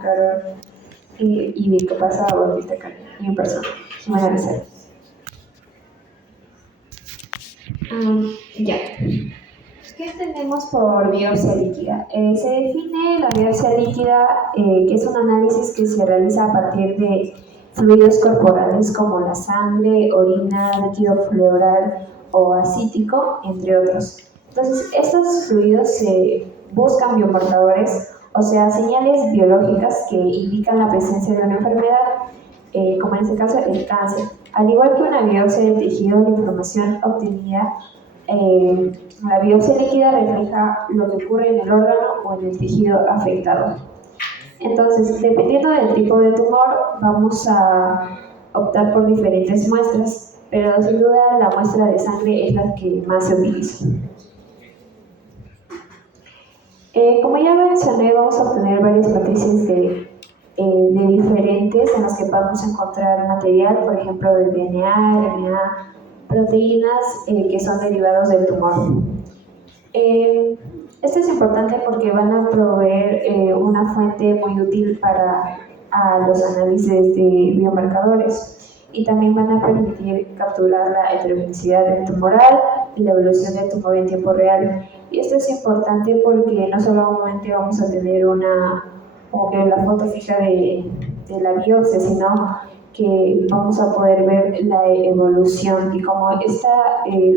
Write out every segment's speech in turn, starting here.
Carol y Victoria Bautista Cali, y en persona, Jimena Becerra. Ya. ¿Qué tenemos por biopsia líquida? Se define la biopsia líquida, que es un análisis que se realiza a partir de fluidos corporales como la sangre, orina, líquido pleural o acítico, entre otros. Entonces, estos fluidos se buscan biomarcadores, o sea, señales biológicas que indican la presencia de una enfermedad, como en este caso el cáncer. Al igual que una biopsia de tejido, la información obtenida la biopsia líquida refleja lo que ocurre en el órgano o en el tejido afectado. Entonces, dependiendo del tipo de tumor, vamos a optar por diferentes muestras, pero sin duda la muestra de sangre es la que más se utiliza. Como ya mencioné, vamos a obtener varias matrices de diferentes en las que podemos encontrar material, por ejemplo, de DNA, RNA, proteínas que son derivados del tumor. Esto es importante porque van a proveer una fuente muy útil para los análisis de biomarcadores y también van a permitir capturar la heterogeneidad del tumoral y la evolución del tumor en tiempo real. Y esto es importante porque no solamente vamos a tener como que la foto fija de la biopsia, sino que vamos a poder ver la evolución. Y como la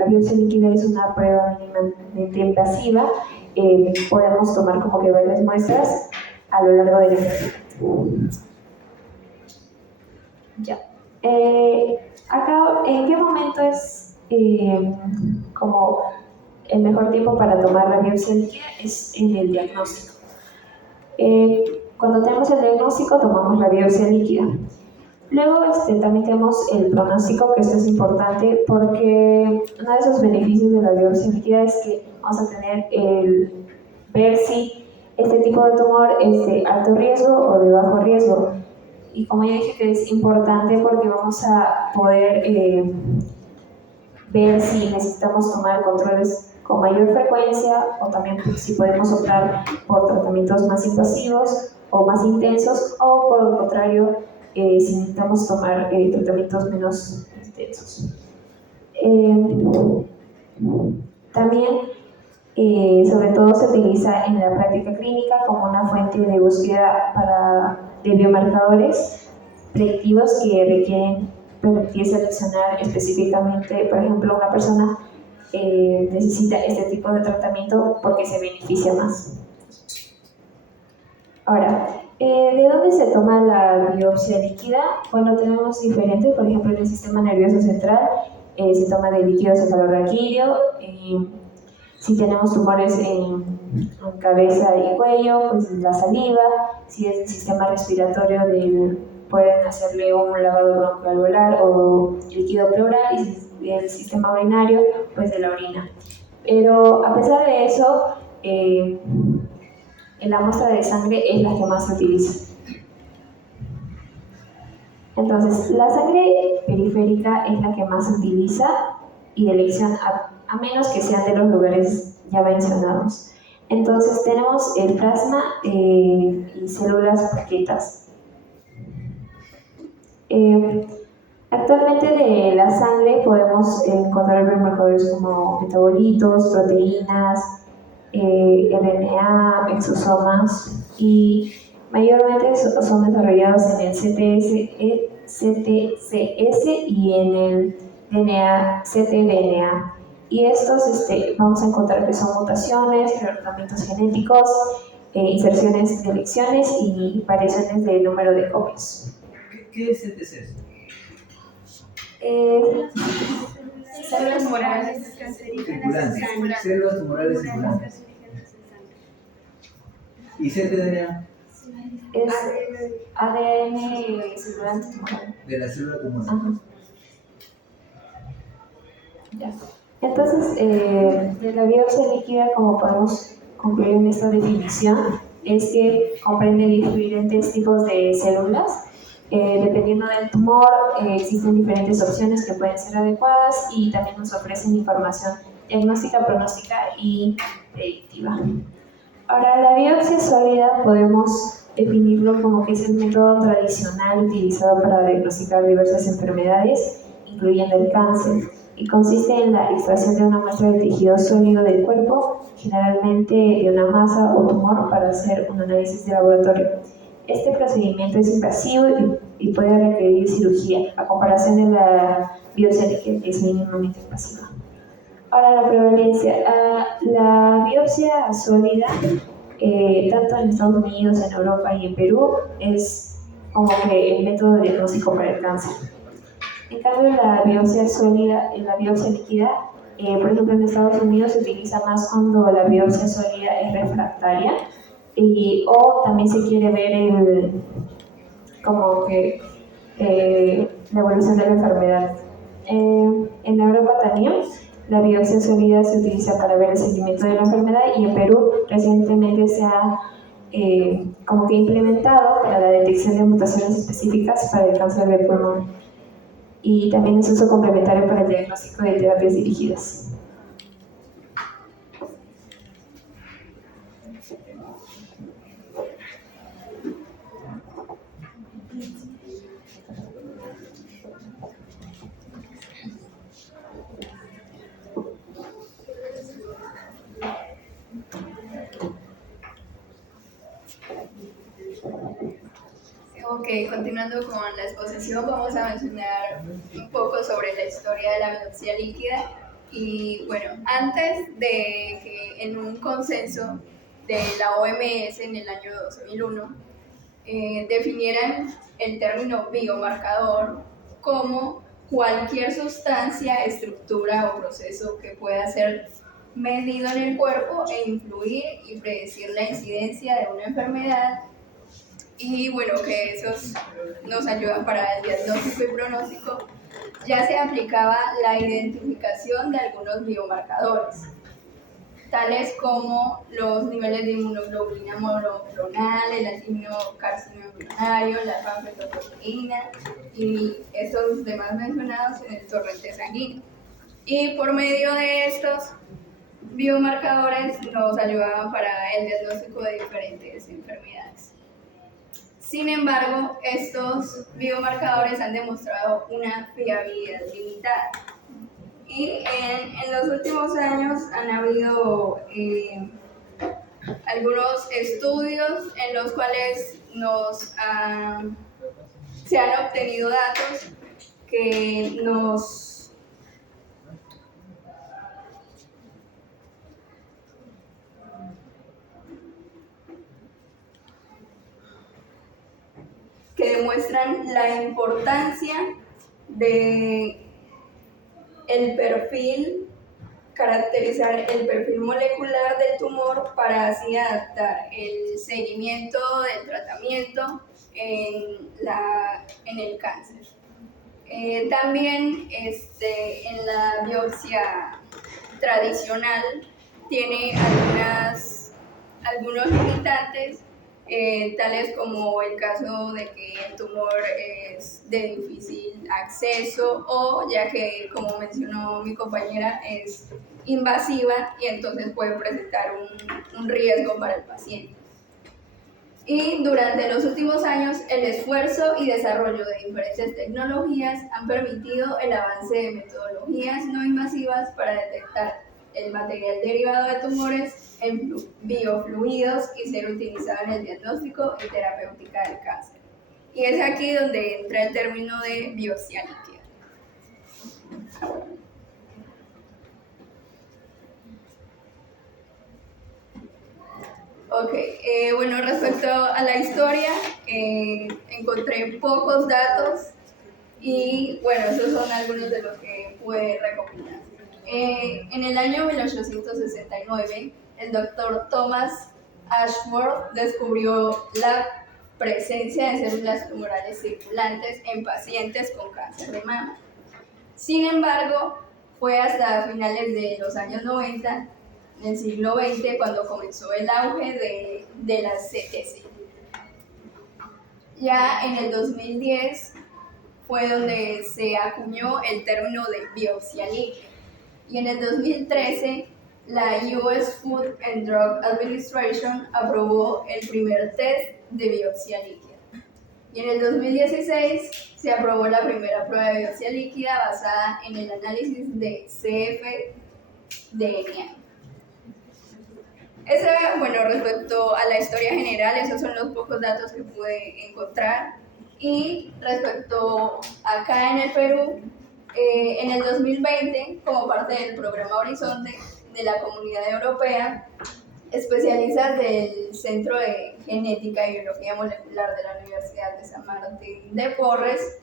biopsia líquida es una prueba mínimamente invasiva, podemos tomar como que varias muestras a lo largo del ejercicio. Ya. Acá, ¿en qué momento es como el mejor tiempo para tomar la biopsia líquida? Es en el diagnóstico. Cuando tenemos el diagnóstico, tomamos la biopsia líquida. Luego también tenemos el pronóstico, que esto es importante porque uno de esos beneficios de la biopsia líquida es que vamos a tener el ver si este tipo de tumor es de alto riesgo o de bajo riesgo. Y como ya dije, que es importante porque vamos a poder ver si necesitamos tomar controles con mayor frecuencia o también si podemos optar por tratamientos más invasivos o más intensos, o por el contrario, si necesitamos tomar tratamientos menos intensos. También, sobre todo, se utiliza en la práctica clínica como una fuente de búsqueda de biomarcadores predictivos que requieren permitir seleccionar específicamente, por ejemplo, una persona necesita este tipo de tratamiento porque se beneficia más. Ahora, ¿de dónde se toma la biopsia líquida? Bueno, tenemos diferentes, por ejemplo, en el sistema nervioso central se toma de líquido cefalorraquídeo. Si tenemos tumores en cabeza y cuello, pues la saliva. Si es el sistema respiratorio, pueden hacerle un lavado broncoalveolar o líquido pleural, y si el sistema urinario, pues de la orina. Pero a pesar de eso, la muestra de sangre es la que más se utiliza. Entonces, la sangre periférica es la que más se utiliza y de elección, a menos que sean de los lugares ya mencionados. Entonces, tenemos el plasma y células plaquetas. Actualmente de la sangre podemos encontrar biomarcadores como metabolitos, proteínas, RNA, exosomas, y mayormente son desarrollados en el CTCS y en el DNA, ctDNA. Y estos vamos a encontrar que son mutaciones, reordenamientos genéticos, inserciones de lecciones y variaciones del número de copias. ¿Qué es CTCS? Células tumorales cancerígenas. Células tumorales circulantes. ¿Y ctDNA? Es ADN circulante tumoral. De la célula tumoral. Ajá. Ya. Entonces, de la biopsia líquida, como podemos concluir en esta definición, es que comprende diferentes tipos de células. Dependiendo del tumor, existen diferentes opciones que pueden ser adecuadas y también nos ofrecen información diagnóstica, pronóstica y predictiva. Ahora, la biopsia sólida podemos definirlo como que es el método tradicional utilizado para diagnosticar diversas enfermedades, incluyendo el cáncer, y consiste en la extracción de una muestra de tejido sólido del cuerpo, generalmente de una masa o tumor, para hacer un análisis de laboratorio. Este procedimiento es invasivo y puede requerir cirugía, a comparación de la biopsia líquida, que es mínimamente invasiva. Ahora, la prevalencia. La biopsia sólida, tanto en Estados Unidos, en Europa y en Perú, es como que el método diagnóstico para el cáncer. En cambio, la biopsia sólida y la biopsia líquida, por ejemplo, en Estados Unidos se utiliza más cuando la biopsia sólida es refractaria, o también se quiere ver como que la evolución de la enfermedad. En Europa también la biopsia sólida se utiliza para ver el seguimiento de la enfermedad, y en Perú recientemente se ha como que implementado para la detección de mutaciones específicas para el cáncer de pulmón, y también es uso complementario para el diagnóstico de terapias dirigidas. Ok, continuando con la exposición, vamos a mencionar un poco sobre la historia de la biopsia líquida. Y bueno, antes de que en un consenso de la OMS en el año 2001 definieran el término biomarcador como cualquier sustancia, estructura o proceso que pueda ser medido en el cuerpo e influir y predecir la incidencia de una enfermedad. Y bueno, que esos nos ayudan para el diagnóstico y pronóstico. Ya se aplicaba la identificación de algunos biomarcadores, tales como los niveles de inmunoglobulina monoclonal, el antígeno carcinoma embrionario, la panfletoproteína y estos demás mencionados en el torrente sanguíneo. Y por medio de estos biomarcadores nos ayudaban para el diagnóstico de diferentes enfermedades. Sin embargo, estos biomarcadores han demostrado una fiabilidad limitada. Y en los últimos años han habido algunos estudios en los cuales se han obtenido datos que demuestran la importancia de caracterizar el perfil molecular del tumor para así adaptar el seguimiento del tratamiento en el cáncer. También en la biopsia tradicional tiene algunos limitantes, tales como el caso de que el tumor es de difícil acceso, o ya que, como mencionó mi compañera, es invasiva y entonces puede presentar un riesgo para el paciente. Y durante los últimos años, el esfuerzo y desarrollo de diferentes tecnologías han permitido el avance de metodologías no invasivas para detectar el material derivado de tumores en biofluidos y ser utilizado en el diagnóstico y terapéutica del cáncer. Y es aquí donde entra el término de biopsia líquida. Ok, bueno, respecto a la historia, encontré pocos datos y bueno, esos son algunos de los que pude recopilar. En el año 1869, el doctor Thomas Ashworth descubrió la presencia de células tumorales circulantes en pacientes con cáncer de mama. Sin embargo, fue hasta finales de los años 90 del siglo XX cuando comenzó el auge de las CTC. Ya en el 2010 fue donde se acuñó el término de biopsia líquida, y en el 2013 la US Food and Drug Administration aprobó el primer test de biopsia líquida. Y en el 2016 se aprobó la primera prueba de biopsia líquida basada en el análisis de cfDNA. Respecto a la historia general, esos son los pocos datos que pude encontrar. Y respecto acá en el Perú, en el 2020, como parte del programa Horizonte de la Comunidad Europea, especialistas del Centro de Genética y Biología Molecular de la Universidad de San Martín de Porres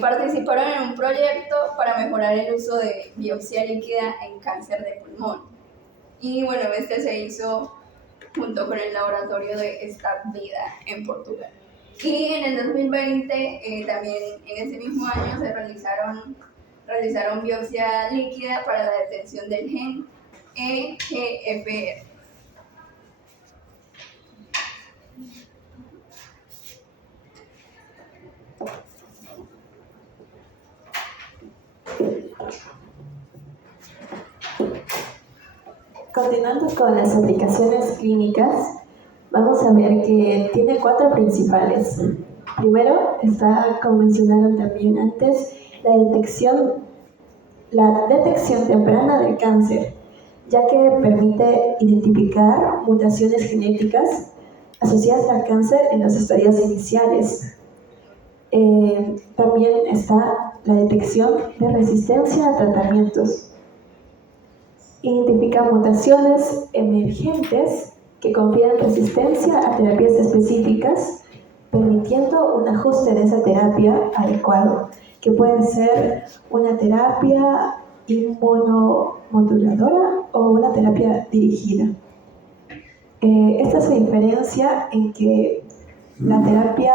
participaron en un proyecto para mejorar el uso de biopsia líquida en cáncer de pulmón. Y bueno, este se hizo junto con el laboratorio de Esta Vida en Portugal. Y en el 2020, también en ese mismo año, se realizaron biopsia líquida para la detección del gen EGFR. Continuando con las aplicaciones clínicas, vamos a ver que tiene 4 principales. Primero está, como mencionaron también antes, la detección temprana del cáncer, ya que permite identificar mutaciones genéticas asociadas al cáncer en los estadios iniciales. También está la detección de resistencia a tratamientos. Identifica mutaciones emergentes que confieren resistencia a terapias específicas, permitiendo un ajuste de esa terapia adecuado, que puede ser una terapia inmunomoduladora o una terapia dirigida. Esta se diferencia en que la terapia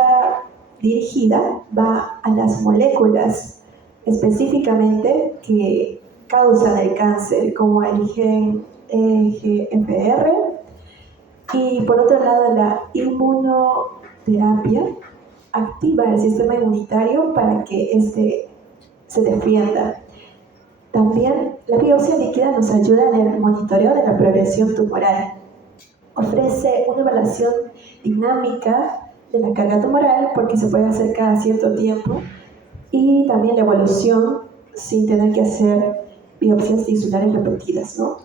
dirigida va a las moléculas específicamente que causan el cáncer, como el gen EGFR, y por otro lado la inmunoterapia activa el sistema inmunitario para que éste se defienda. También la biopsia líquida nos ayuda en el monitoreo de la progresión tumoral. Ofrece una evaluación dinámica de la carga tumoral porque se puede hacer cada cierto tiempo, y también la evolución sin tener que hacer biopsias tisulares repetidas, ¿no?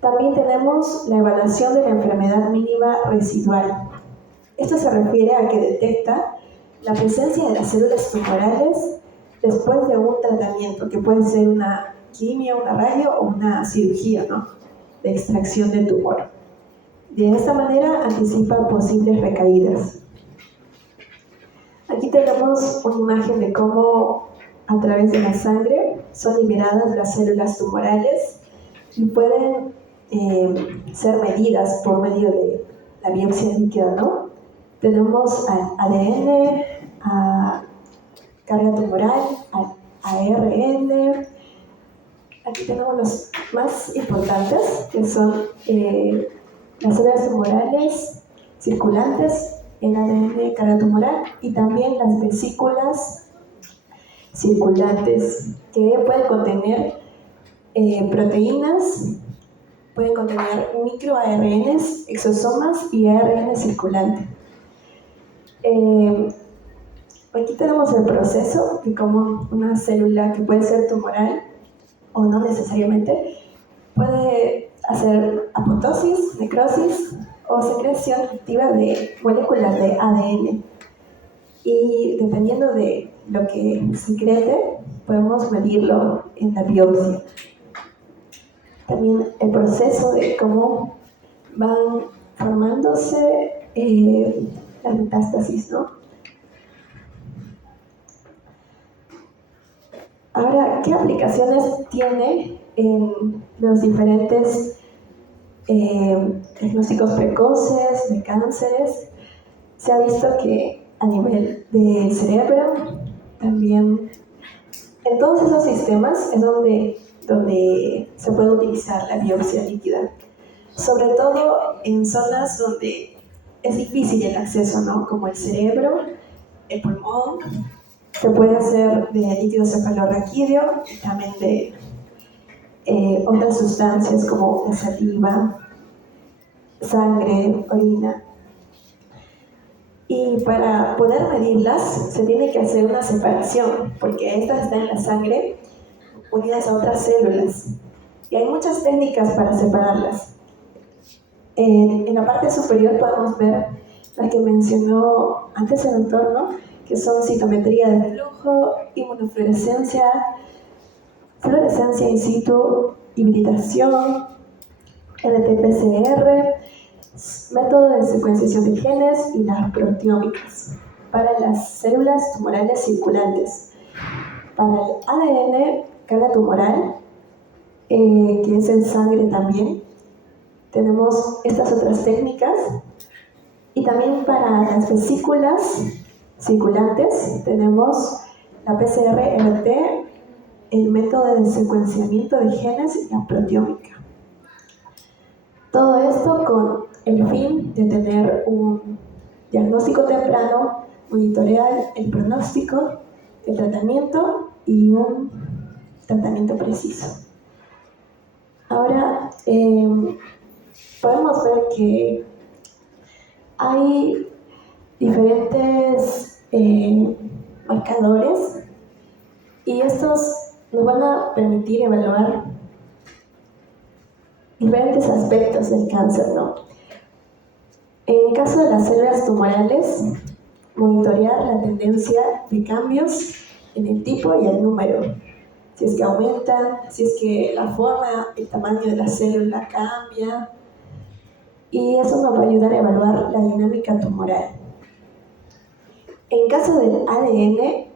También tenemos la evaluación de la enfermedad mínima residual. Esto se refiere a que detecta la presencia de las células tumorales después de un tratamiento, que puede ser una quimio, una radio o una cirugía, ¿no?, de extracción del tumor. De esta manera anticipa posibles recaídas. Aquí tenemos una imagen de cómo a través de la sangre son liberadas las células tumorales y pueden ser medidas por medio de la biopsia líquida, ¿no? Tenemos ADN, a carga tumoral, a ARN. Aquí tenemos los más importantes, que son las células tumorales circulantes, el ADN carga tumoral, y también las vesículas circulantes, que pueden contener proteínas, pueden contener microARNs, exosomas y ARN circulante. Aquí tenemos el proceso de cómo una célula que puede ser tumoral o no necesariamente puede hacer apoptosis, necrosis o secreción activa de moléculas de ADN. Y dependiendo de lo que secrete, podemos medirlo en la biopsia. También el proceso de cómo van formándose las metástasis, ¿no? Ahora, ¿qué aplicaciones tiene en los diferentes diagnósticos precoces de cánceres? Se ha visto que a nivel del cerebro, también en todos esos sistemas es donde se puede utilizar la biopsia líquida, sobre todo en zonas donde es difícil el acceso, ¿no?, como el cerebro, el pulmón. Se puede hacer de líquido cefalorraquídeo y también de otras sustancias como la saliva, sangre, orina. Y para poder medirlas se tiene que hacer una separación, porque estas están en la sangre unidas a otras células. Y hay muchas técnicas para separarlas. En la parte superior podemos ver las que mencionó antes el doctor, ¿no? Que son citometría de flujo, inmunofluorescencia, fluorescencia in situ, hibridación, RT-PCR, método de secuenciación de genes y las proteómicas para las células tumorales circulantes. Para el ADN, carga tumoral, que es en sangre también, tenemos estas otras técnicas. Y también para las vesículas circulantes tenemos la PCR-RT, el método de secuenciamiento de genes y la proteómica. Todo esto con el fin de tener un diagnóstico temprano, monitorear el pronóstico, el tratamiento y un tratamiento preciso. Ahora, podemos ver que hay diferentes marcadores y estos nos van a permitir evaluar diferentes aspectos del cáncer, ¿no? En el caso de las células tumorales, monitorear la tendencia de cambios en el tipo y el número. Si es que aumentan, si es que la forma, el tamaño de la célula cambia. Y eso nos va a ayudar a evaluar la dinámica tumoral. En caso del ADN,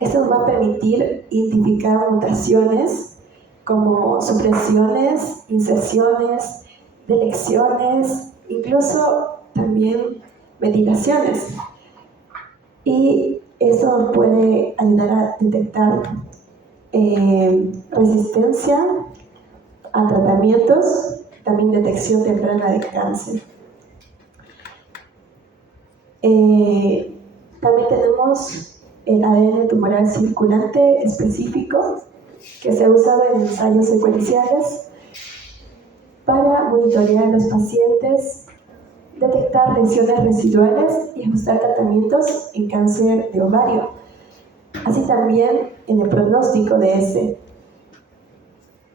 esto nos va a permitir identificar mutaciones como supresiones, inserciones, deleciones, incluso también metilaciones. Y eso nos puede ayudar a detectar resistencia a tratamientos, también detección temprana de cáncer. También tenemos el ADN tumoral circulante específico que se ha usado en ensayos secuenciales para monitorear a los pacientes, detectar lesiones residuales y ajustar tratamientos en cáncer de ovario, así también en el pronóstico de este.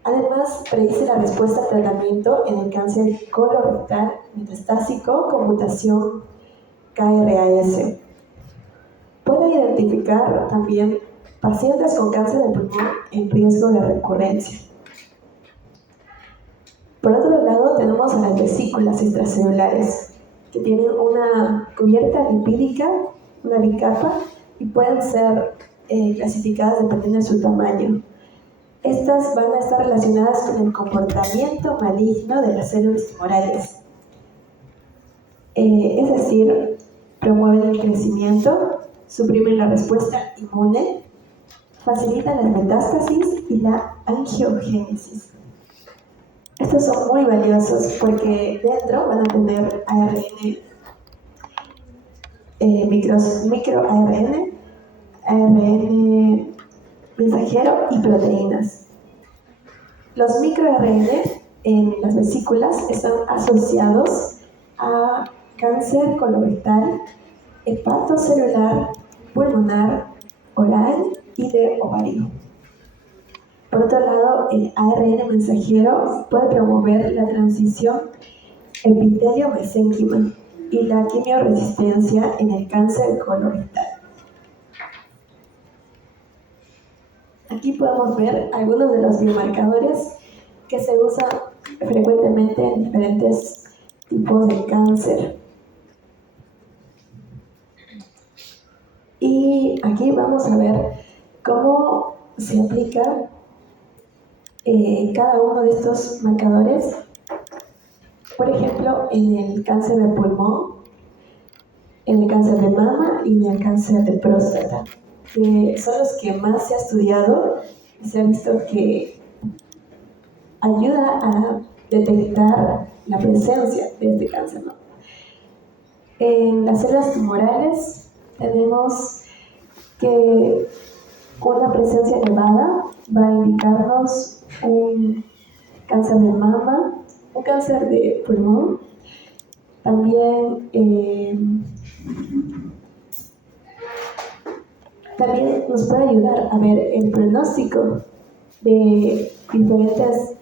Además, predice la respuesta al tratamiento en el cáncer colorectal metastásico con mutación KRAS. Puede identificar también pacientes con cáncer de pulmón en riesgo de recurrencia. Por otro lado, tenemos a las vesículas extracelulares, que tienen una cubierta lipídica, una bicapa, y pueden ser clasificadas dependiendo de su tamaño. Estas van a estar relacionadas con el comportamiento maligno de las células tumorales. Es decir, promueven el crecimiento, suprimen la respuesta inmune, facilitan las metástasis y la angiogénesis. Estos son muy valiosos porque dentro van a tener ARN, microARN, ARN mensajero y proteínas. Los microARN en las vesículas están asociados a cáncer colorectal, hepatocelular, pulmonar, oral y de ovario. Por otro lado, el ARN mensajero puede promover la transición epitelio-mesénquima y la quimioresistencia en el cáncer colorectal. Aquí podemos ver algunos de los biomarcadores que se usan frecuentemente en diferentes tipos de cáncer. Y aquí vamos a ver cómo se aplica cada uno de estos marcadores. Por ejemplo, en el cáncer de pulmón, en el cáncer de mama y en el cáncer de próstata, que son los que más se ha estudiado y se ha visto que ayuda a detectar la presencia de este cáncer, ¿no? En las células tumorales tenemos que una presencia elevada va a indicarnos un cáncer de mama, un cáncer de pulmón, también También nos puede ayudar a ver el pronóstico de diferentes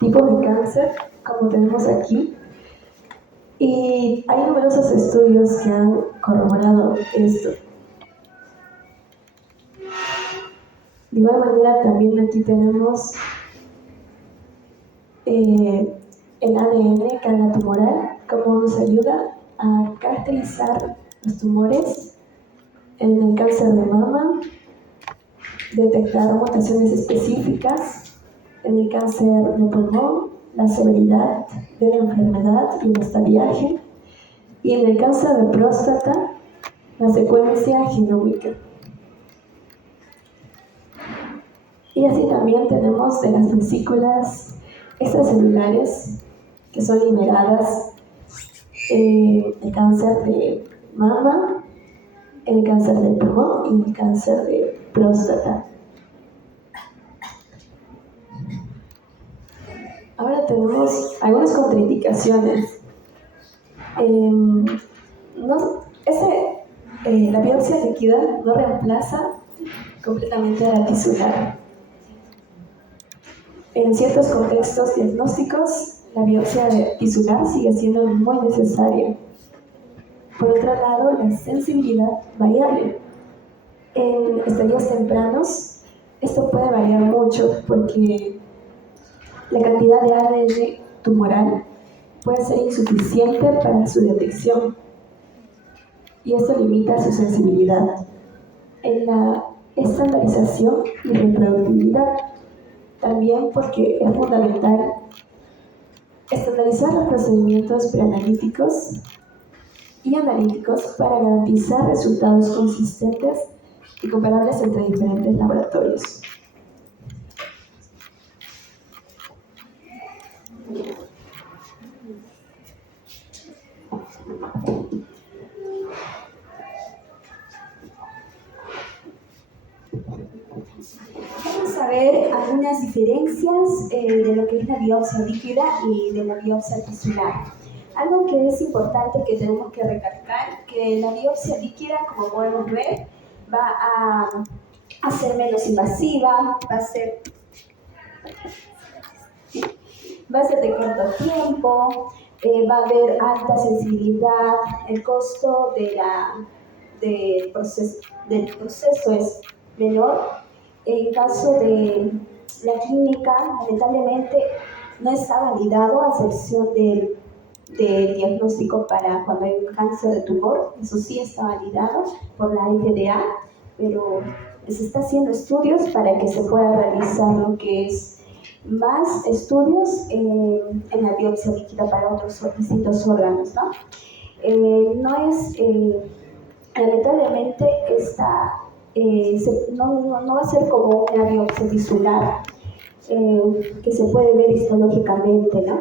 tipos de cáncer, como tenemos aquí. Y hay numerosos estudios que han corroborado esto. De igual manera, también aquí tenemos el ADN, carga tumoral, cómo nos ayuda a caracterizar los tumores en el cáncer de mama, detectar mutaciones específicas en el cáncer de pulmón, la severidad de la enfermedad y el estadiaje, y en el cáncer de próstata, la secuencia genómica. Y así también tenemos de las vesículas extracelulares que son liberadas en el cáncer de mama, en el cáncer de pulmón y el cáncer de próstata. Ahora tenemos algunas contraindicaciones. La biopsia líquida no reemplaza completamente a la tisular. En ciertos contextos diagnósticos, la biopsia tisular sigue siendo muy necesaria. Por otro lado, la sensibilidad variable. En estadios tempranos, esto puede variar mucho porque la cantidad de ADN tumoral puede ser insuficiente para su detección y esto limita su sensibilidad. En la estandarización y reproducibilidad, también porque es fundamental estandarizar los procedimientos preanalíticos y analíticos para garantizar resultados consistentes y comparables entre diferentes laboratorios. Vamos a ver algunas diferencias de lo que es la biopsia líquida y de la biopsia tisular. Algo que es importante que tenemos que recalcar, que la biopsia líquida, como podemos ver, va a ser menos invasiva, va a ser de corto tiempo, va a haber alta sensibilidad, el costo del proceso es menor. En caso de la clínica, lamentablemente no está validado a excepción del diagnóstico para cuando hay un cáncer de tumor, eso sí está validado por la FDA, pero se está haciendo estudios para que se pueda realizar lo que es más estudios en la biopsia líquida para otros distintos órganos, ¿no? Lamentablemente no va a ser como una biopsia tisular que se puede ver histológicamente, ¿no?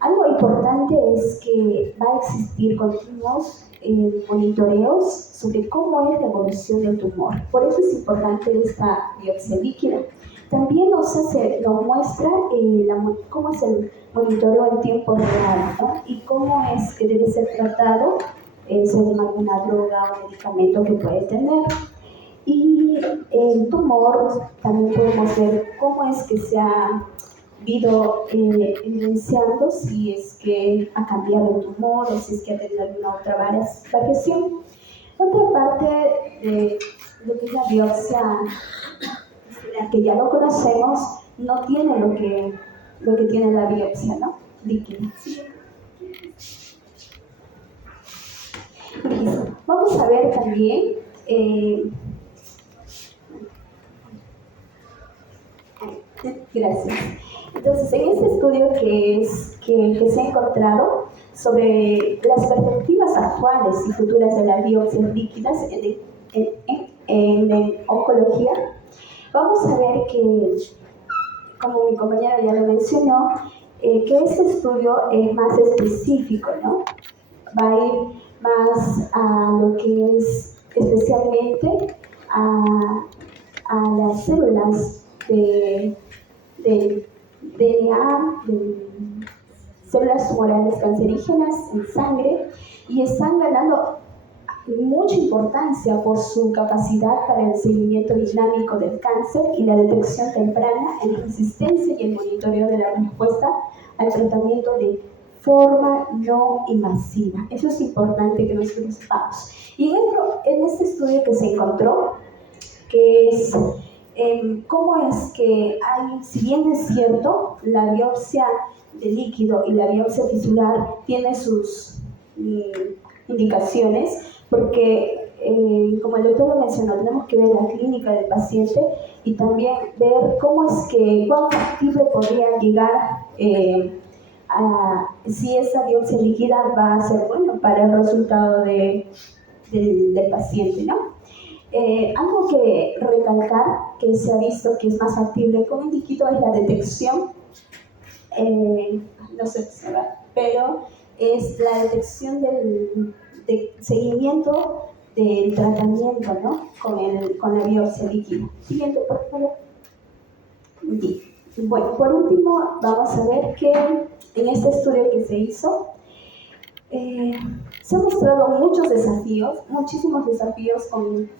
Algo importante es que va a existir continuos monitoreos sobre cómo es la evolución del tumor. Por eso es importante esta biopsia líquida. También nos muestra cómo es el monitoreo en tiempo real, ¿no? Y cómo es que debe ser tratado según alguna droga o medicamento que puede tener. Y el tumor, también podemos ver cómo es que se ha ido evidenciando, si es que ha cambiado el tumor o si es que ha tenido alguna otra variación. Otra parte de lo que es la biopsia, la que ya lo conocemos, no tiene lo que tiene la biopsia, ¿no? Líquida. Vamos a ver también gracias. Entonces, en este estudio que se ha encontrado sobre las perspectivas actuales y futuras de las biopsias líquidas en oncología, vamos a ver que, como mi compañera ya lo mencionó, que este estudio es más específico, ¿no? Va a ir más a lo que es especialmente a las células del DNA, de células tumorales cancerígenas en sangre, y están ganando mucha importancia por su capacidad para el seguimiento dinámico del cáncer y la detección temprana en resistencia y el monitoreo de la respuesta al tratamiento de forma no invasiva. Eso es importante que nosotros sepamos. Y en este estudio que se encontró, que es cómo es que hay, si bien es cierto, la biopsia de líquido y la biopsia tisular tiene sus indicaciones, porque como el doctor lo mencionó, tenemos que ver la clínica del paciente y también ver cómo es que, cuán factible podría llegar si esa biopsia líquida va a ser bueno para el resultado del paciente, ¿no? Algo que recalcar que se ha visto que es más factible con el líquido es la detección, no sé si se va, pero es la detección del seguimiento del tratamiento, ¿no? Con la biopsia líquida. Siguiente, por favor. Bien. Bueno, por último, vamos a ver que en este estudio que se hizo, se han mostrado muchos desafíos, muchísimos desafíos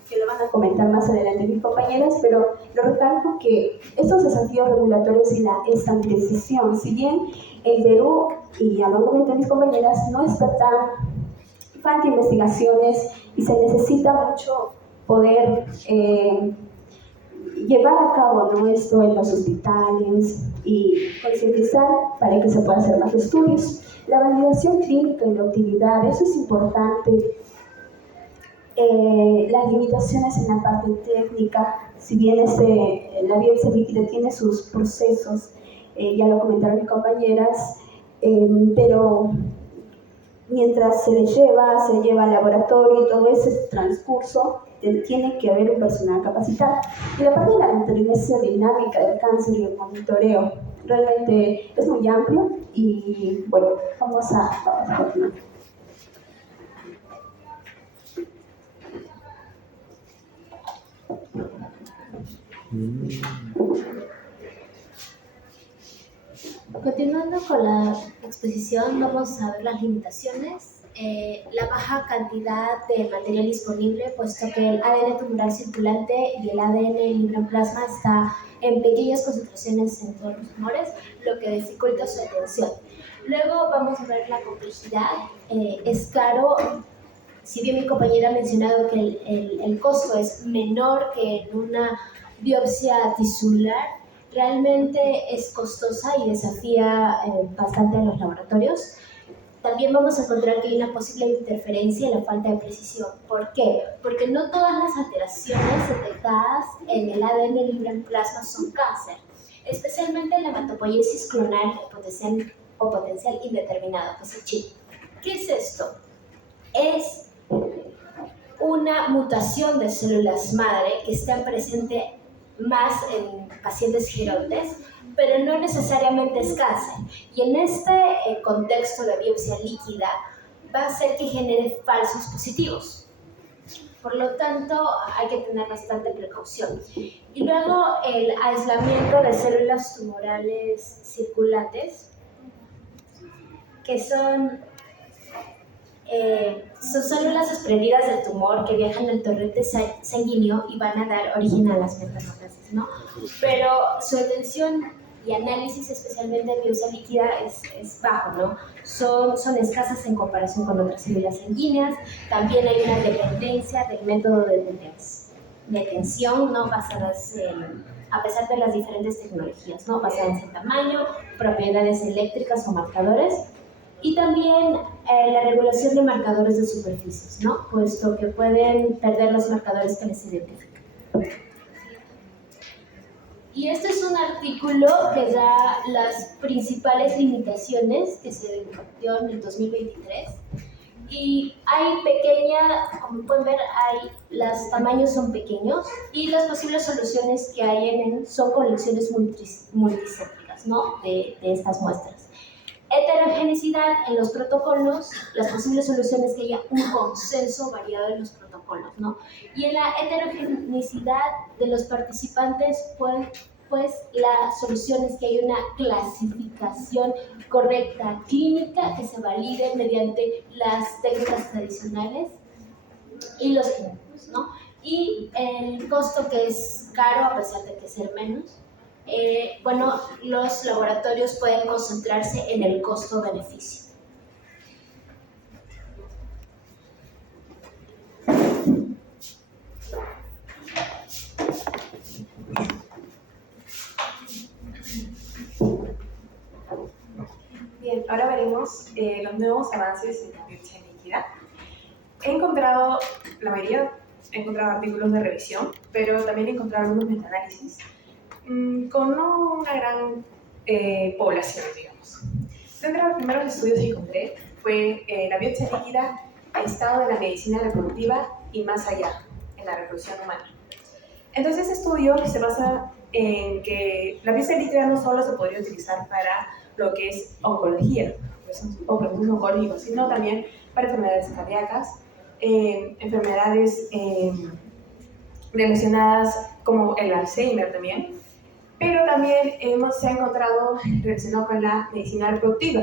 que lo van a comentar más adelante mis compañeras, pero lo recalco que estos desafíos regulatorios y la estandarización, si bien en Perú, y ya lo comentan mis compañeras, no está tan falta investigaciones y se necesita mucho poder llevar a cabo, ¿no?, esto en los hospitales y concientizar para que se puedan hacer más estudios. La validación clínica y la utilidad, eso es importante. Las limitaciones en la parte técnica, si bien la biopsia líquida tiene sus procesos, ya lo comentaron mis compañeras, pero mientras se lleva al laboratorio y todo ese transcurso, tiene que haber un personal capacitado. Y la parte de la naturaleza dinámica del cáncer y el monitoreo realmente es muy amplio y bueno, vamos a continuar. Continuando con la exposición, vamos a ver las limitaciones. La baja cantidad de material disponible, puesto que el ADN tumoral circulante y el ADN libre en plasma está en pequeñas concentraciones en todos los tumores, lo que dificulta su atención. Luego vamos a ver la complejidad. Es caro. Si bien mi compañera ha mencionado que el costo es menor que en una biopsia tisular, realmente es costosa y desafía bastante a los laboratorios. También vamos a encontrar que hay una posible interferencia en la falta de precisión. ¿Por qué? Porque no todas las alteraciones detectadas en el ADN libre en plasma son cáncer, especialmente la hematopoiesis clonal o potencial indeterminado, que es el CHIP. ¿Qué es esto? Es una mutación de células madre que está presente más en pacientes gerontes, pero no necesariamente es cáncer. Y en este contexto de biopsia líquida va a hacer que genere falsos positivos. Por lo tanto, hay que tener bastante precaución. Y luego el aislamiento de células tumorales circulantes, que son células desprendidas del tumor que viajan al torrente sanguíneo y van a dar origen a las metástasis, ¿no? Pero su atención y análisis, especialmente en biopsia líquida, es bajo, ¿no? Son escasas en comparación con otras células sanguíneas. También hay una dependencia del método de detención, ¿no?, basadas a pesar de las diferentes tecnologías, ¿no?, basadas en tamaño, propiedades eléctricas o marcadores. Y también la regulación de marcadores de superficies, ¿no?, puesto que pueden perder los marcadores que les identifican. Y este es un artículo que da las principales limitaciones que se debatió en el 2023. Y hay como pueden ver, los tamaños son pequeños y las posibles soluciones que hay son colecciones multicéntricas, ¿no?, de estas muestras. Heterogeneidad en los protocolos, las posibles soluciones que haya un consenso variado en los protocolos, ¿no? Y en la heterogeneidad de los participantes, pues la solución es que haya una clasificación correcta clínica que se valide mediante las técnicas tradicionales y los químicos, ¿no? Y el costo, que es caro a pesar de que ser menos, bueno, los laboratorios pueden concentrarse en el costo-beneficio. Bien, ahora veremos los nuevos avances en la biopsia líquida. He encontrado artículos de revisión, pero también he encontrado algunos metaanálisis con no una gran población, digamos. Dentro de los primeros estudios que encontré fue la biopsia líquida, estado de la medicina reproductiva y más allá, en la reproducción humana. Entonces, este estudio se basa en que la biopsia líquida no solo se podría utilizar para lo que es oncología o procesos oncológicos, sino también para enfermedades cardíacas, enfermedades relacionadas como el Alzheimer también, pero también se ha encontrado relacionado con la medicina reproductiva.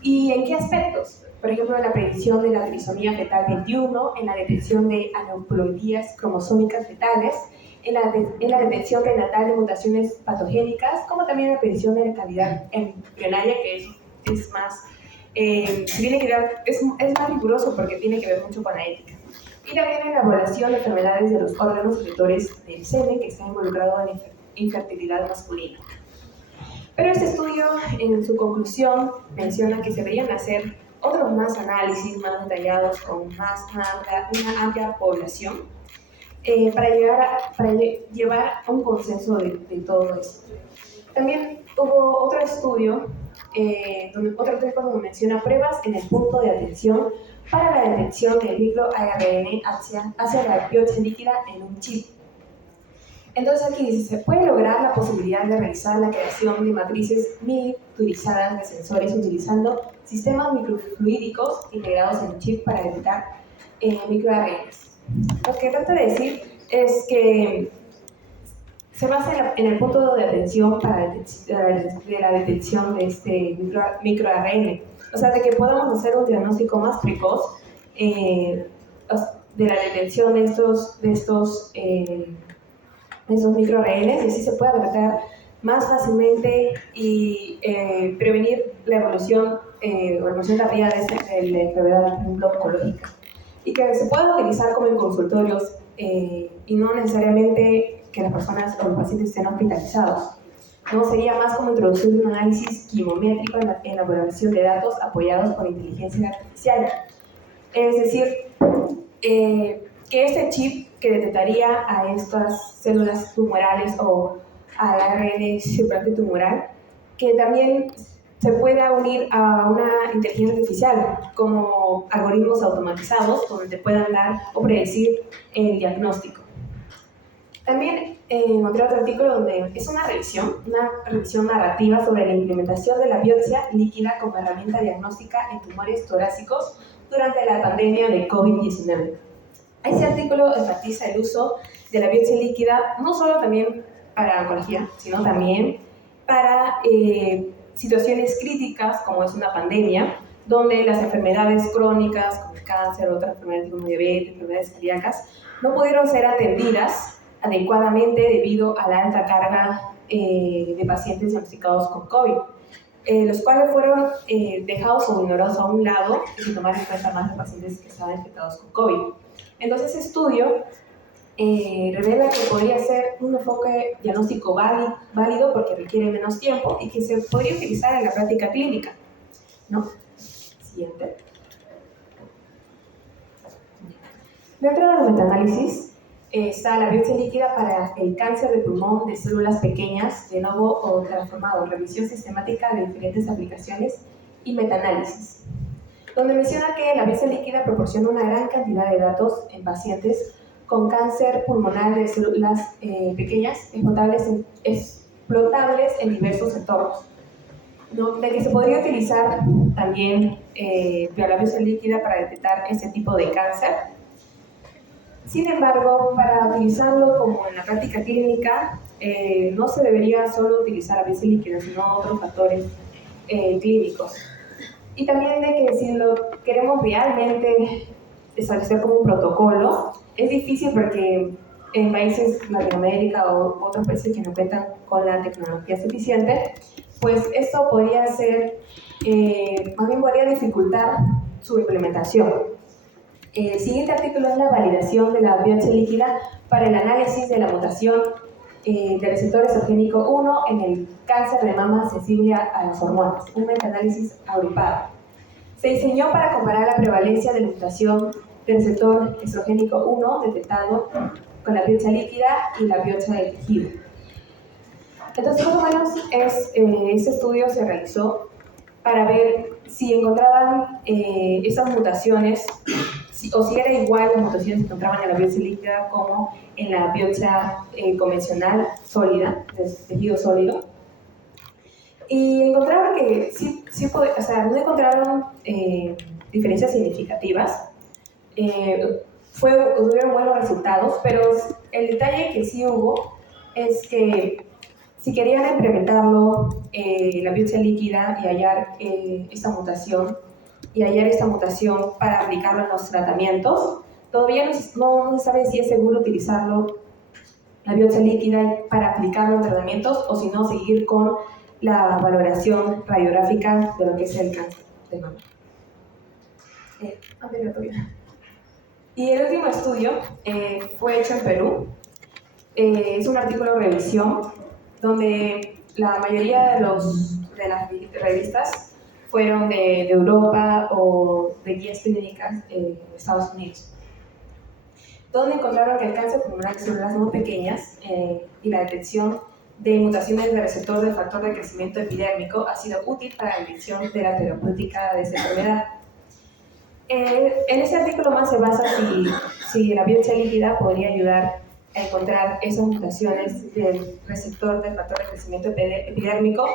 ¿Y en qué aspectos? Por ejemplo, en la predicción de la trisomía fetal 21, en la detección de aneuploidías cromosómicas fetales, en la detección prenatal de mutaciones patogénicas, como también en la predicción de la calidad embrionaria, que es más riguroso porque tiene que ver mucho con la ética. Y también en la evaluación de enfermedades de los órganos secretores del semen, que está involucrado en infertilidad masculina. Pero este estudio, en su conclusión, menciona que se deberían hacer otros más análisis más detallados con una amplia población para llevar a un consenso de todo esto. También hubo otro estudio, otro artículo donde menciona pruebas en el punto de atención para la detección del microARN hacia la biopsia líquida en un chip. Entonces aquí dice, se puede lograr la posibilidad de realizar la creación de matrices miniaturizadas de sensores utilizando sistemas microfluídicos integrados en un chip para detectar microARNs. Lo que trata de decir es que se basa en el punto de atención para la detección de este microARN. O sea, de que podamos hacer un diagnóstico más precoz de la detección de estos microARNs, y así se puede detectar más fácilmente y prevenir la evolución tardía de la enfermedad, por ejemplo, oncológica. Y que se pueda utilizar como en consultorios y no necesariamente que las personas o los pacientes estén hospitalizados. ¿No? Sería más como introducir un análisis quimométrico en la valoración de datos apoyados por inteligencia artificial. Es decir, que este chip que detectaría a estas células tumorales o al ARN circulante tumoral, que también se pueda unir a una inteligencia artificial como algoritmos automatizados donde te puedan dar o predecir el diagnóstico. También encontré otro artículo donde es una revisión narrativa sobre la implementación de la biopsia líquida como herramienta diagnóstica en tumores torácicos durante la pandemia de COVID-19. Este artículo enfatiza el uso de la biopsia líquida no solo también para oncología, sino también para situaciones críticas como es una pandemia, donde las enfermedades crónicas como el cáncer, otras enfermedades como diabetes, enfermedades cardíacas, no pudieron ser atendidas adecuadamente debido a la alta carga de pacientes diagnosticados con COVID, los cuales fueron dejados o ignorados a un lado y se tomaron en cuenta más los pacientes que estaban infectados con COVID. Entonces, este estudio revela que podría ser un enfoque diagnóstico válido porque requiere menos tiempo y que se podría utilizar en la práctica clínica, ¿no? Siguiente. Dentro de los metaanálisis está la biopsia líquida para el cáncer de pulmón de células pequeñas de nuevo o transformado, revisión sistemática de diferentes aplicaciones y metaanálisis, donde menciona que la biopsia líquida proporciona una gran cantidad de datos en pacientes con cáncer pulmonar de células pequeñas explotables en diversos entornos, ¿no? De que se podría utilizar también la biopsia líquida para detectar este tipo de cáncer. Sin embargo, para utilizarlo como en la práctica clínica, no se debería solo utilizar la biopsia líquida, sino otros factores clínicos. Y también de que si lo queremos realmente establecer como un protocolo. Es difícil porque en países de Latinoamérica o otros países que no cuentan con la tecnología suficiente, pues esto podría ser, más bien podría dificultar su implementación. El siguiente artículo es la validación de la biopsia líquida para el análisis de la mutación del receptor estrogénico 1 en el cáncer de mama sensible a las hormonas, un metaanálisis agrupado. Se diseñó para comparar la prevalencia de la mutación del receptor estrogénico 1 detectado con la biopsia líquida y la biopsia de tejido. Entonces, más o menos, este estudio se realizó para ver si encontraban estas mutaciones, o si era igual las mutaciones que encontraban en la biopsia líquida como en la biopsia convencional sólida, de tejido sólido. Y encontraron que no encontraron diferencias significativas. Tuvieron buenos resultados, pero el detalle que sí hubo es que si querían implementarlo, la biopsia líquida y hallar esta mutación para aplicarlo en los tratamientos, todavía no se sabe si es seguro utilizarlo, la biopsia líquida, para aplicarlo en tratamientos o si no seguir con la valoración radiográfica de lo que es el cáncer de mama. Y el último estudio fue hecho en Perú. Es un artículo de revisión donde la mayoría de las revistas fueron de Europa o de guías clínicas de Estados Unidos, donde encontraron que el cáncer pulmonar de células muy pequeñas y la detección de mutaciones del receptor del factor de crecimiento epidérmico ha sido útil para la elección de la terapéutica de esta enfermedad. En este artículo más se basa si la biopsia líquida podría ayudar a encontrar esas mutaciones del receptor del factor de crecimiento epidérmico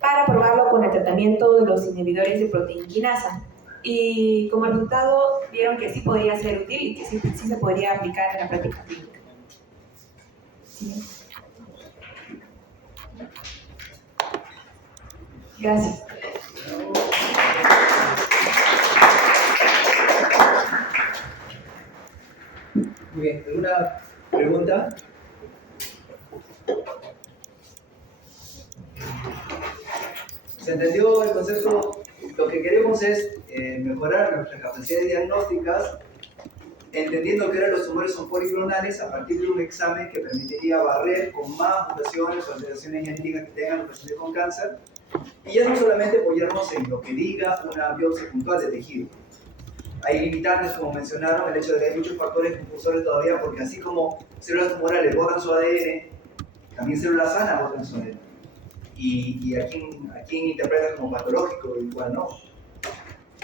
para probarlo con el tratamiento de los inhibidores de proteína quinasa. Y como resultado vieron que sí podría ser útil y que sí se podría aplicar en la práctica clínica. ¿Sí? Gracias. Muy bien, ¿alguna pregunta? ¿Se entendió el concepto? Lo que queremos es mejorar nuestras capacidades diagnósticas, entendiendo que ahora los tumores son policlonales a partir de un examen que permitiría barrer con más mutaciones o alteraciones genéticas que tengan los pacientes con cáncer, y ya no solamente apoyarnos en lo que diga una biopsia puntual de tejido. Hay limitantes, como mencionaron, el hecho de que hay muchos factores compulsores todavía, porque así como células tumorales botan su ADN, también células sanas botan su ADN. Y a quién interpreta como patológico y cuál no.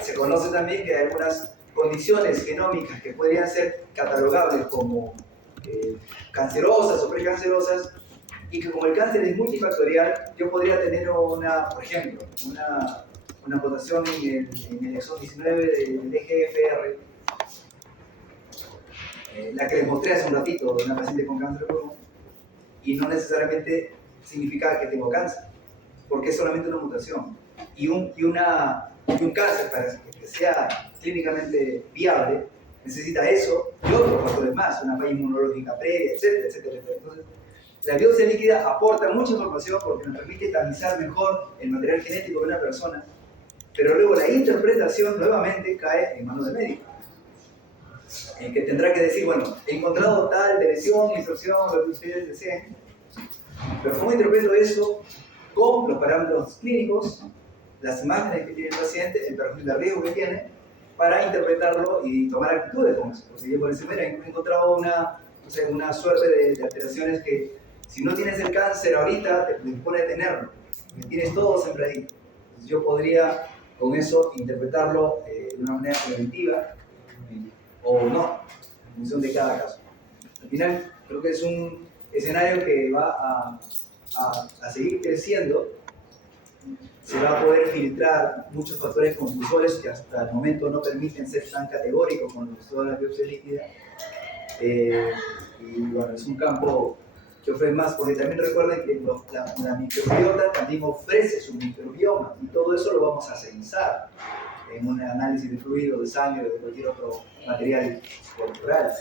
Se conoce también que hay algunas condiciones genómicas que podrían ser catalogables como cancerosas o precancerosas, y que como el cáncer es multifactorial, yo podría tener por ejemplo, una mutación en el exón 19 del EGFR, la que les mostré hace un ratito de una paciente con cáncer de pulmón, y no necesariamente significa que tengo cáncer, porque es solamente una mutación. Y un cáncer, para que sea clínicamente viable, necesita eso y otros factores más, una falla inmunológica previa, etcétera, etcétera, etcétera. Entonces, la biopsia líquida aporta mucha información porque nos permite tamizar mejor el material genético de una persona, pero luego la interpretación nuevamente cae en manos del médico, que tendrá que decir, bueno, he encontrado tal de lesión, inserción, lo que ustedes deseen, pero ¿cómo interpreto eso con los parámetros clínicos, las imágenes que tiene el paciente, el perfil de riesgo que tiene, para interpretarlo y tomar actitudes con eso? Porque yo por decir, mira, he encontrado una suerte de alteraciones que, si no tienes el cáncer ahorita, te impone tenerlo, porque tienes todo sembradito. Entonces yo podría con eso interpretarlo de una manera preventiva o no, en función de cada caso. Al final, creo que es un escenario que va a seguir creciendo. Se va a poder filtrar muchos factores compulsores que hasta el momento no permiten ser tan categóricos con toda la biopsia líquida. Y bueno, es un campo que ofrece más, porque también recuerden que la microbiota también ofrece su microbioma, y todo eso lo vamos a censar. en un análisis de fluido, de sangre o de cualquier otro material corporal.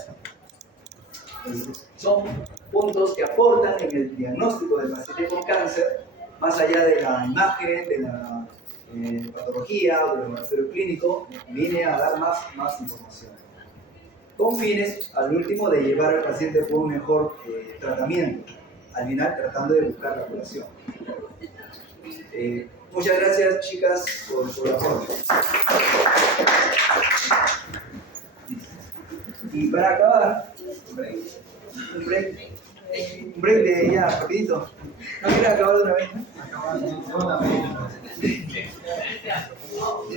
Entonces, son puntos que aportan en el diagnóstico del paciente con cáncer, más allá de la imagen, de la patología o del laboratorio clínico, viene a dar más información. Con fines, al último, de llevar al paciente por un mejor tratamiento, al final tratando de buscar la curación. Muchas gracias, chicas, por el apoyo. Y para acabar, un break de ya, rapidito. ¿No quieres acabar de una vez?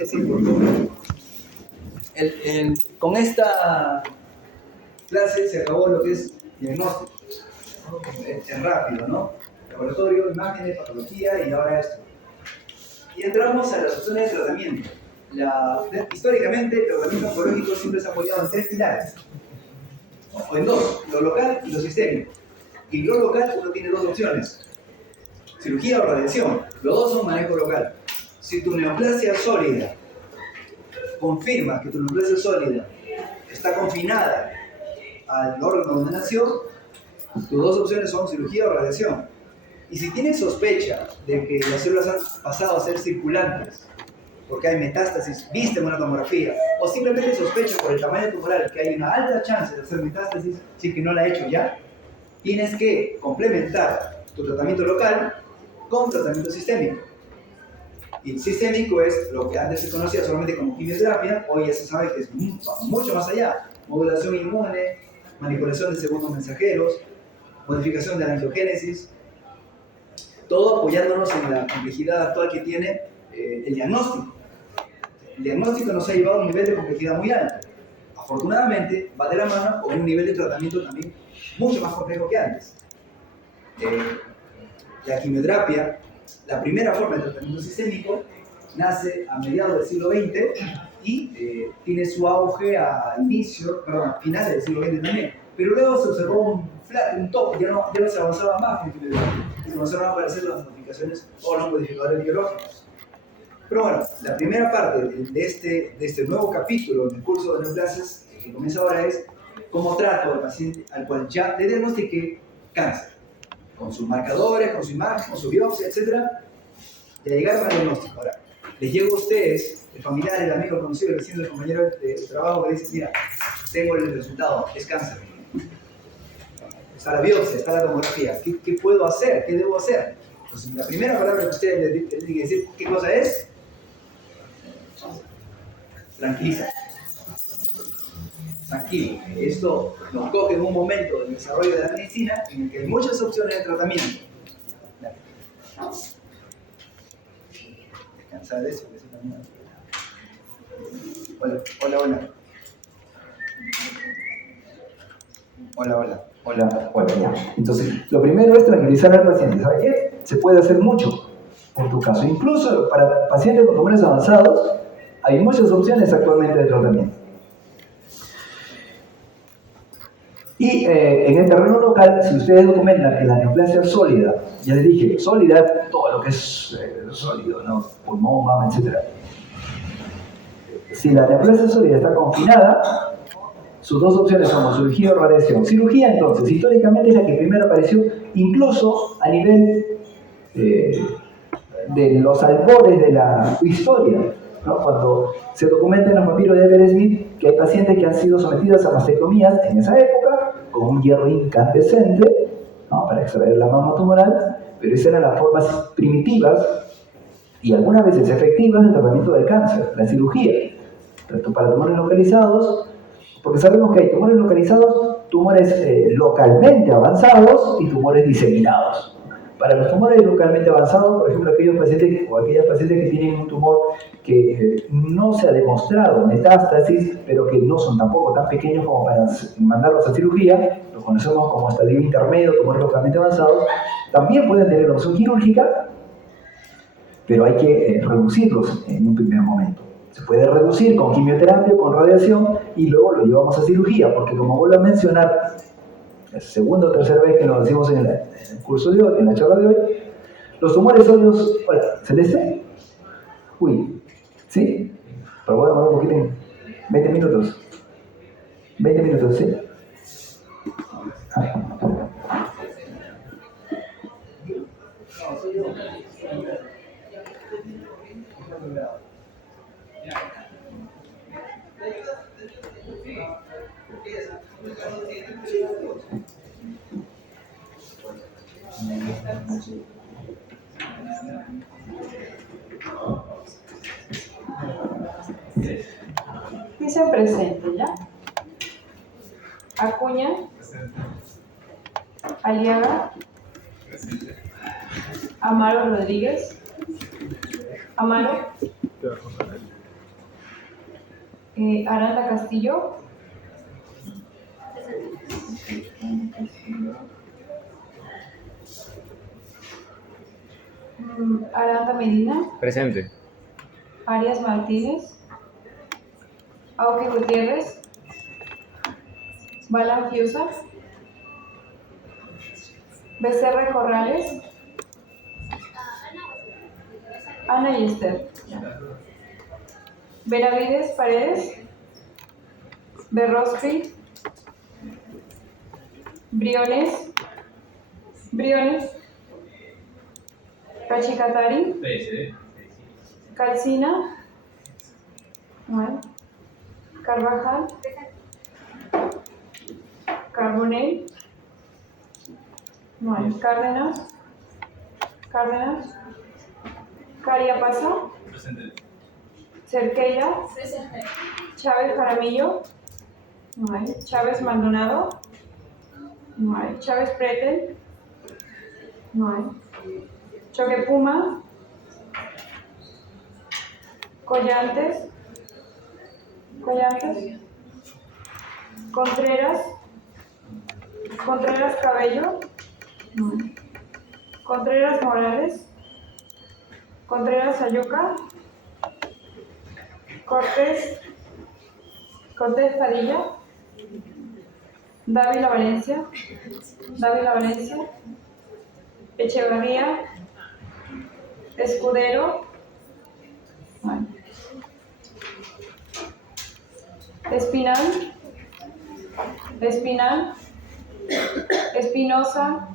Sí, por favor. Con esta clase se acabó lo que es diagnóstico. Es rápido, ¿no? Laboratorio, imágenes, patología y ahora esto. Y entramos a las opciones de tratamiento. Históricamente, el tratamiento oncológico siempre se ha apoyado en 3 pilares, o en 2, lo local y lo sistémico. Y lo local uno tiene 2 opciones, cirugía o radiación. Los 2 son manejo local. Si tu neoplasia sólida confirma que tu neoplasia sólida está confinada al órgano donde nació, tus 2 opciones son cirugía o radiación. Y si tienes sospecha de que las células han pasado a ser circulantes, porque hay metástasis vista en una tomografía, o simplemente sospecha por el tamaño tumoral que hay una alta chance de hacer metástasis, si es que no la ha hecho ya, tienes que complementar tu tratamiento local con tratamiento sistémico. Y sistémico es lo que antes se conocía solamente como quimioterapia, hoy ya se sabe que es mucho más allá. Modulación inmune, manipulación de segundos mensajeros, modificación de la angiogénesis, todo apoyándonos en la complejidad actual que tiene el diagnóstico. El diagnóstico nos ha llevado a un nivel de complejidad muy alto. Afortunadamente, va de la mano con un nivel de tratamiento también mucho más complejo que antes. La quimioterapia, la primera forma de tratamiento sistémico, nace a mediados del siglo XX y tiene su auge a finales del siglo XX también. Pero luego se observó un top, ya no se avanzaba más en quimioterapia, y comenzaron a aparecer las modificaciones o los modificadores biológicos. Pero bueno, la primera parte de este nuevo capítulo en el curso de neoplasias que comienza ahora es cómo trato al paciente al cual ya le diagnostiqué cáncer, con sus marcadores, con su imagen, con su biopsia, etc. Y a llegar al diagnóstico. Ahora, les llego a ustedes, el familiar, el amigo, el conocido, el vecino, el compañero de trabajo, que dice, mira, tengo el resultado, es cáncer. Está la biopsia, está la tomografía. ¿Qué puedo hacer? ¿Qué debo hacer? Entonces, la primera palabra que ustedes les tienen que decir, ¿qué cosa es? Tranquiliza. Tranquilo. Esto nos coge en un momento del desarrollo de la medicina en el que hay muchas opciones de tratamiento. Descansar de eso, que eso también. Hola, ya. Entonces, lo primero es tranquilizar al paciente. ¿Sabe qué? Se puede hacer mucho por tu caso. Incluso para pacientes con tumores avanzados, hay muchas opciones actualmente de tratamiento. Y en el terreno local, si ustedes documentan que la neoplasia sólida, ya les dije, sólida, todo lo que es sólido, ¿no? Pulmón, mama, etc. Si la neoplasia sólida está confinada, sus 2 opciones son cirugía o radiación. Cirugía, entonces, históricamente es la que primero apareció, incluso a nivel de los albores de la historia, ¿no? Cuando se documenta en los papiros de Everett Smith que hay pacientes que han sido sometidas a mastectomías en esa época con un hierro incandescente, ¿no? Para extraer la mama tumoral, pero esas eran las formas primitivas y algunas veces efectivas del tratamiento del cáncer, la cirugía, tanto para tumores localizados, porque sabemos que hay tumores localizados, tumores localmente avanzados y tumores diseminados. Para los tumores localmente avanzados, por ejemplo, aquellos pacientes o aquellas pacientes que tienen un tumor que no se ha demostrado metástasis, pero que no son tampoco tan pequeños como para mandarlos a cirugía, los conocemos como estadio intermedio, tumores localmente avanzados, también pueden tener opción quirúrgica, pero hay que reducirlos en un primer momento. Se puede reducir con quimioterapia, con radiación, y luego lo llevamos a cirugía, porque como vuelvo a mencionar, la segunda o tercera vez que lo decimos en el curso de hoy, en la charla de hoy, los tumores sólidos, hola, ¿Celeste? Uy, ¿sí? Pero voy a demorar un poquito, 20 minutos. 20 minutos, ¿sí? Dice presente, ¿ya? Acuña. Aliaga. Amaro Rodríguez. Amaro. Aranda Castillo. Aranda Medina. Presente. Arias Martínez. Auque Gutiérrez. Balan Fiusa. Becerra Corrales. Ana y Esther. Benavides Paredes. Berrospi. Briones. Cachicatari. Calcina. Bueno. Carvajal. Carbonell. Bueno. Cárdenas. Cariapasa. Cerqueira. Chávez Jaramillo. No hay. Chávez Maldonado. No hay. Chávez Pretel. No hay. Choquepuma. Collantes. Contreras Cabello. No hay. Contreras Morales. Contreras Ayuca. Cortés Padilla. Dávila Valencia. Echevarría. Escudero. Bueno. Espinal. Espinosa.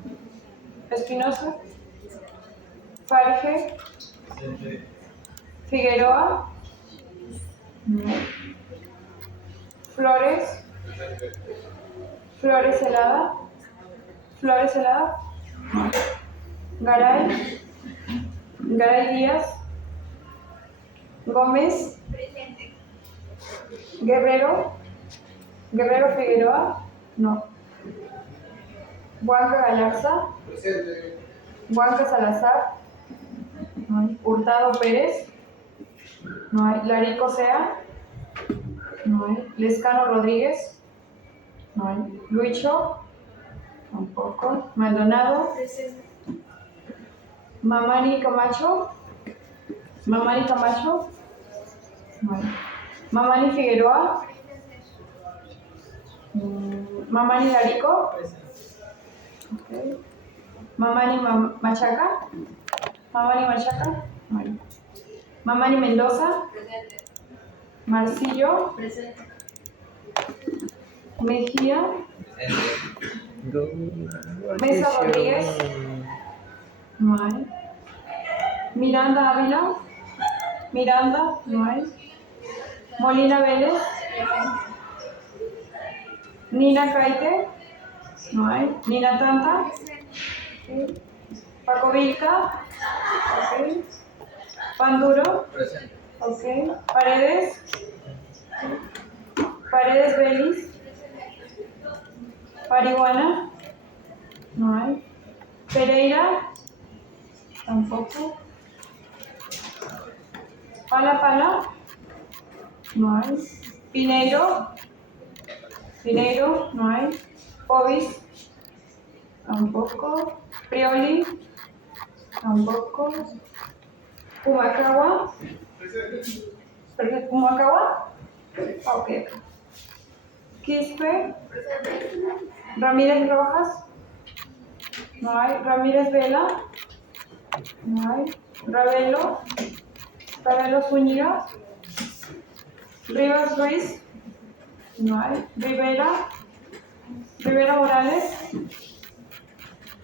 Farge. Figueroa. Flores Helada. Garay Díaz. Gómez. Guerrero Figueroa. No. Huanca Galarza. Huanca Salazar. No hay. Hurtado Pérez. No hay. Larico Sea. No hay. Lescano Rodríguez. No hay. Luicho. Tampoco. Maldonado. Mamani Camacho. No hay. Mamani Figueroa. Mamani Larico. Okay. Mamani Machaca. No hay. Mamani Mendoza. Marcillo. Mejía. Mesa Rodríguez. No hay. Miranda Ávila. No hay. Molina Vélez. Nina Caite. No hay. Nina Tanta. Okay. Paco Vilca. Okay. Panduro. Okay. Paredes. Vélez. Parihuana. No hay. Pereira. Tampoco. Pala. No hay. Pineiro. No hay. Ovis. Tampoco. Prioli. Tampoco. Humacagua. Ok. Quispe. Ramírez Rojas. No hay. Ramírez Vela. No hay. Ravelo Zúñiga. Rivas Ruiz, no hay. Rivera Morales,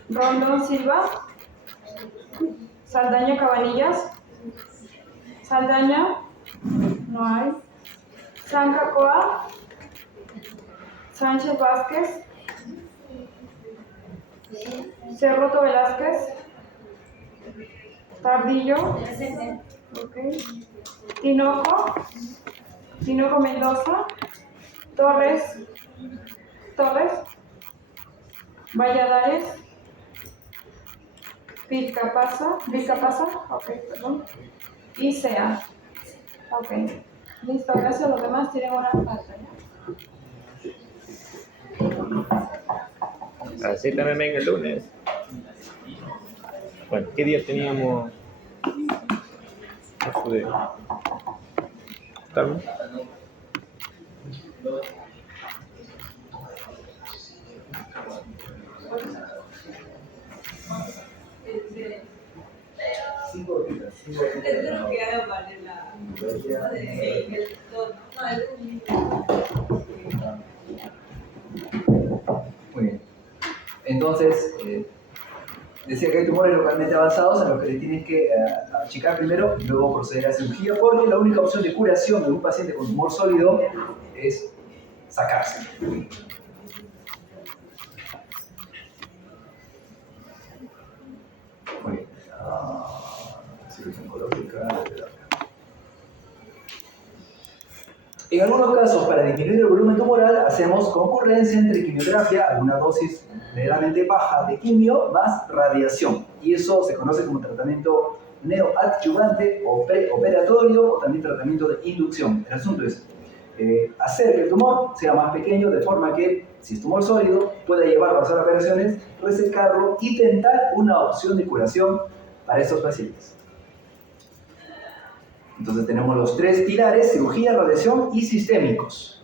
Rondón Silva, Saldaña Cabanillas, Saldaña, no hay. Sancacoa, Sánchez Vázquez, Cerruto Velázquez, Tardillo, okay. Tinoco Mendoza, Torres, Valladares, Vizcapasa, ok, perdón, y Sea, ok, listo, gracias, los demás tienen hora falta, ¿ya? Así también ven el lunes. Bueno, ¿qué día teníamos? Eso de... ¿Estamos? Muy bien. Entonces, decía que hay tumores localmente avanzados en los que le tienes que achicar primero y luego proceder a cirugía, porque la única opción de curación de un paciente con tumor sólido es sacarse. Muy bien. Cirugía oncológica. En algunos casos, para disminuir el volumen tumoral, hacemos concurrencia entre quimioterapia, alguna dosis medianamente baja de quimio, más radiación. Y eso se conoce como tratamiento neoadyuvante o preoperatorio, o también tratamiento de inducción. El asunto es hacer que el tumor sea más pequeño, de forma que, si es tumor sólido, pueda llevarlo a hacer operaciones, resecarlo y tentar una opción de curación para estos pacientes. Entonces tenemos los tres pilares: cirugía, radiación y sistémicos.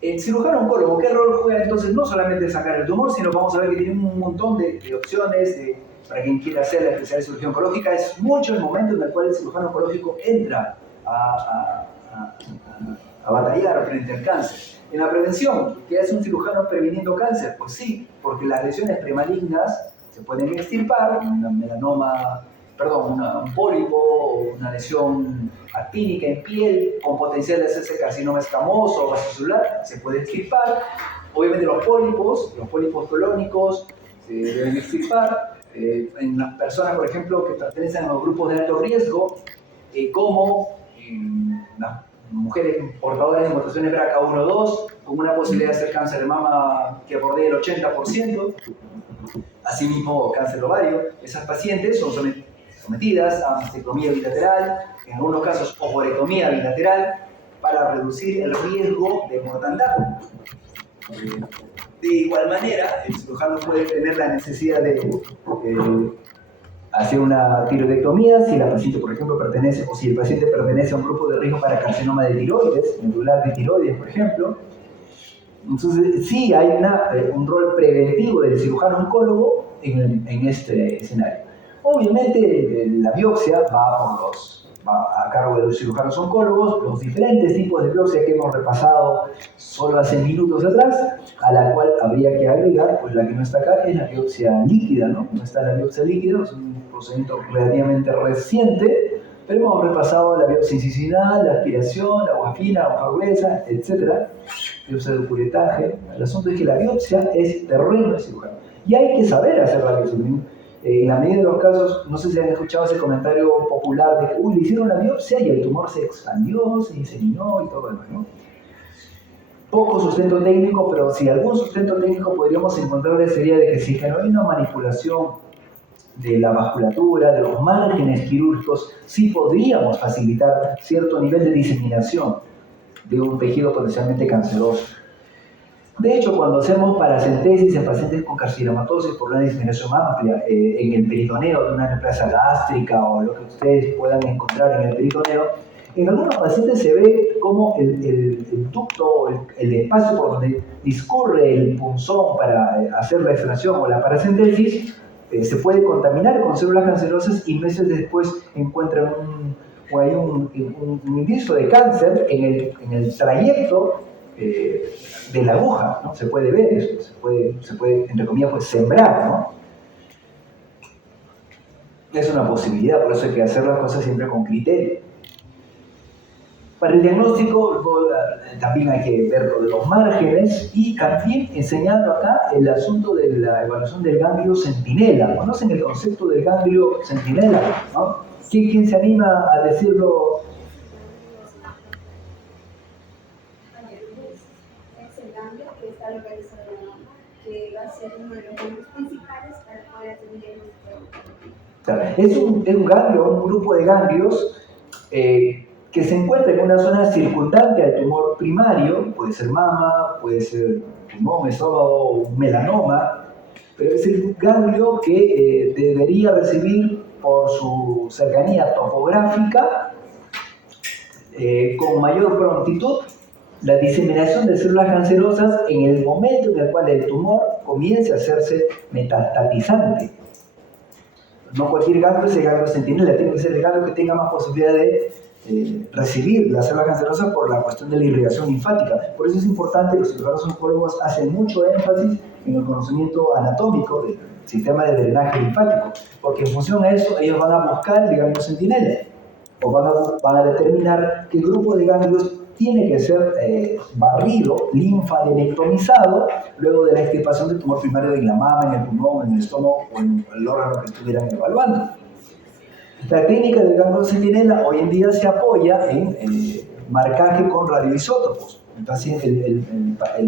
El cirujano oncólogo, ¿qué rol juega entonces? No solamente sacar el tumor, sino vamos a ver que tiene un montón de opciones para quien quiera hacer la especialidad de cirugía oncológica. Es mucho el momento en el cual el cirujano oncológico entra a batallar frente al cáncer. En la prevención, ¿qué hace un cirujano previniendo cáncer? Pues sí, porque las lesiones premalignas se pueden extirpar, un pólipo, una lesión actínica en piel con potencial de hacerse carcinoma escamoso o vasocelular, se puede extirpar. Obviamente los pólipos colónicos se deben extirpar. En las personas, por ejemplo, que pertenecen a los grupos de alto riesgo, como las mujeres portadoras de mutaciones BRCA1-2, con una posibilidad de hacer cáncer de mama que aborde el 80%, asimismo cáncer de ovario. Esas pacientes son sometidas a mastectomía bilateral, en algunos casos ovorectomía bilateral, para reducir el riesgo de mortandad. De igual manera, el cirujano puede tener la necesidad de hacer una tiroidectomía si la paciente, por ejemplo, pertenece, o si el paciente pertenece a un grupo de riesgo para carcinoma de tiroides, medular de tiroides, por ejemplo. Entonces, sí hay un rol preventivo del cirujano oncólogo en este escenario. Obviamente, la biopsia va a cargo de los cirujanos oncólogos, los diferentes tipos de biopsia que hemos repasado solo hace minutos atrás, a la cual habría que agregar, pues la que no está acá es la biopsia líquida, ¿no? No está la biopsia líquida, es un procedimiento relativamente reciente, pero hemos repasado la biopsia incisional, la aspiración, la agua fina, la hoja gruesa, etc. Biopsia de curetaje. El asunto es que la biopsia es terreno del cirujano. Y hay que saber hacer la biopsia. En la medida de los casos, no sé si han escuchado ese comentario popular de que le hicieron la biopsia y el tumor se expandió, se diseminó y todo lo demás, ¿no? Poco sustento técnico, pero si algún sustento técnico podríamos encontrar sería de que si no hay una manipulación de la vasculatura, de los márgenes quirúrgicos, sí podríamos facilitar cierto nivel de diseminación de un tejido potencialmente canceroso. De hecho, cuando hacemos paracentesis en pacientes con carcinomatosis por una diseminación amplia en el peritoneo de una neoplasia gástrica o lo que ustedes puedan encontrar en el peritoneo, en algunos pacientes se ve como el ducto o el espacio por donde discurre el punzón para hacer la extracción o la paracentesis se puede contaminar con células cancerosas y meses después encuentran o hay un indicio de cáncer en el trayecto de la aguja, ¿no? Se puede ver eso, se puede entre comillas, pues, sembrar, ¿no? Es una posibilidad, por eso hay que hacer las cosas siempre con criterio. Para el diagnóstico también hay que ver lo de los márgenes y también enseñando acá el asunto de la evaluación del ganglio centinela. ¿Conocen el concepto del ganglio centinela? ¿No? ¿Quién se anima a decirlo? Es el ganglio que está localizado en la mama, que va a ser uno de los ganglios principales para poder hacer un diagnóstico. Es un ganglio, un grupo de ganglios que se encuentra en una zona circundante al tumor primario, puede ser mama, puede ser pulmón, estómago, un melanoma, pero es el ganglio que debería recibir por su cercanía topográfica con mayor prontitud la diseminación de células cancerosas en el momento en el cual el tumor comience a hacerse metastatizante. No cualquier ganglio es el ganglio centinela, tiene que ser el ganglio que tenga más posibilidad de recibir la célula cancerosa por la cuestión de la irrigación linfática. Por eso es importante, los cirujanos oncólogos hacen mucho énfasis en el conocimiento anatómico del sistema de drenaje linfático, porque en función a eso ellos van a buscar el ganglio centinela, o van a determinar qué grupo de ganglios tiene que ser barrido, linfadenectomizado, luego de la extirpación del tumor primario en la mama, en el pulmón, en el estómago o en el órgano que estuvieran evaluando. La técnica del ganglio centinela hoy en día se apoya en marcaje con radioisótopos. El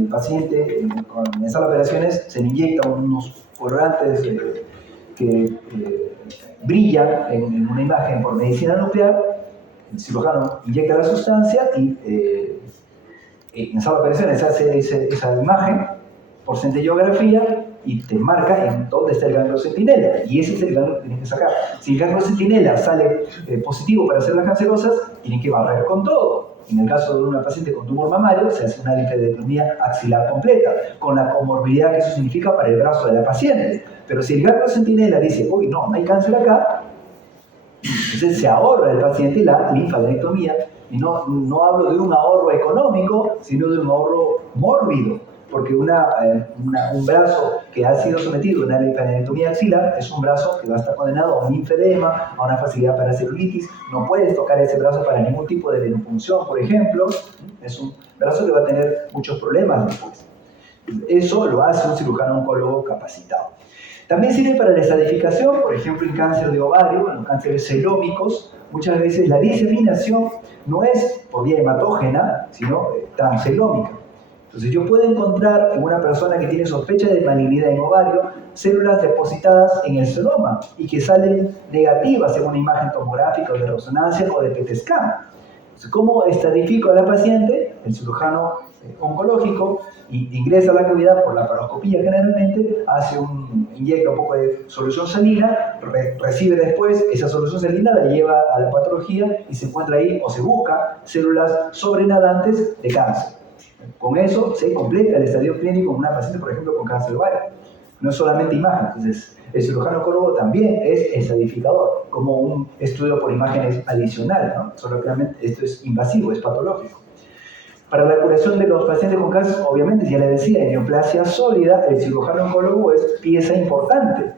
paciente con esas operaciones se le inyecta unos colorantes que brillan en una imagen por medicina nuclear. El cirujano inyecta la sustancia y en esas operaciones se hace esa imagen por centellografía y te marca en dónde está el ganglio centinela, y ese es el ganglio que tienes que sacar. Si el ganglio centinela sale positivo para células cancerosas, tienen que barrer con todo. En el caso de una paciente con tumor mamario, se hace una linfadectomía axilar completa, con la comorbilidad que eso significa para el brazo de la paciente. Pero si el ganglio centinela dice, uy, no hay cáncer acá, entonces se ahorra el paciente la linfadenectomía, y no hablo de un ahorro económico, sino de un ahorro mórbido, porque un brazo que ha sido sometido a una linfadenectomía axilar es un brazo que va a estar condenado a un linfedema, a una facilidad para celulitis. No puedes tocar ese brazo para ningún tipo de venopunción, por ejemplo. Es un brazo que va a tener muchos problemas después. Eso lo hace un cirujano oncólogo capacitado. También sirve para la estadificación, por ejemplo, en cáncer de ovario, en cánceres celómicos. Muchas veces la diseminación no es por vía hematógena, sino transcelómica. Entonces yo puedo encontrar en una persona que tiene sospecha de malignidad en ovario células depositadas en el celoma y que salen negativas en una imagen tomográfica o de resonancia o de PET scan. Entonces, ¿cómo estadifico a la paciente? El cirujano oncológico ingresa a la cavidad por la paroscopía generalmente, inyecta un poco de solución salina, recibe después esa solución salina, la lleva a la patología y se encuentra ahí o se busca células sobrenadantes de cáncer. Con eso se completa el estadio clínico en una paciente, por ejemplo, con cáncer de ovario. No es solamente imagen, entonces el cirujano oncólogo también es estadificador, como un estudio por imágenes adicional, ¿no? Solo que realmente esto es invasivo, es patológico. Para la curación de los pacientes con cáncer, obviamente, ya les decía, en neoplasia sólida, el cirujano oncólogo es pieza importante.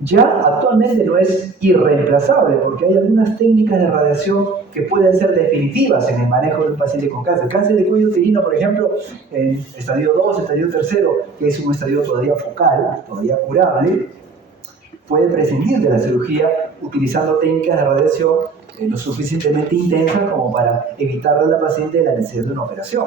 Ya actualmente no es irreemplazable, porque hay algunas técnicas de radiación que pueden ser definitivas en el manejo de un paciente con cáncer. Cáncer de cuello uterino, por ejemplo, en estadio 2, estadio 3, que es un estadio todavía focal, todavía curable, puede prescindir de la cirugía utilizando técnicas de radiación lo suficientemente intensas como para evitarle a la paciente la necesidad de una operación.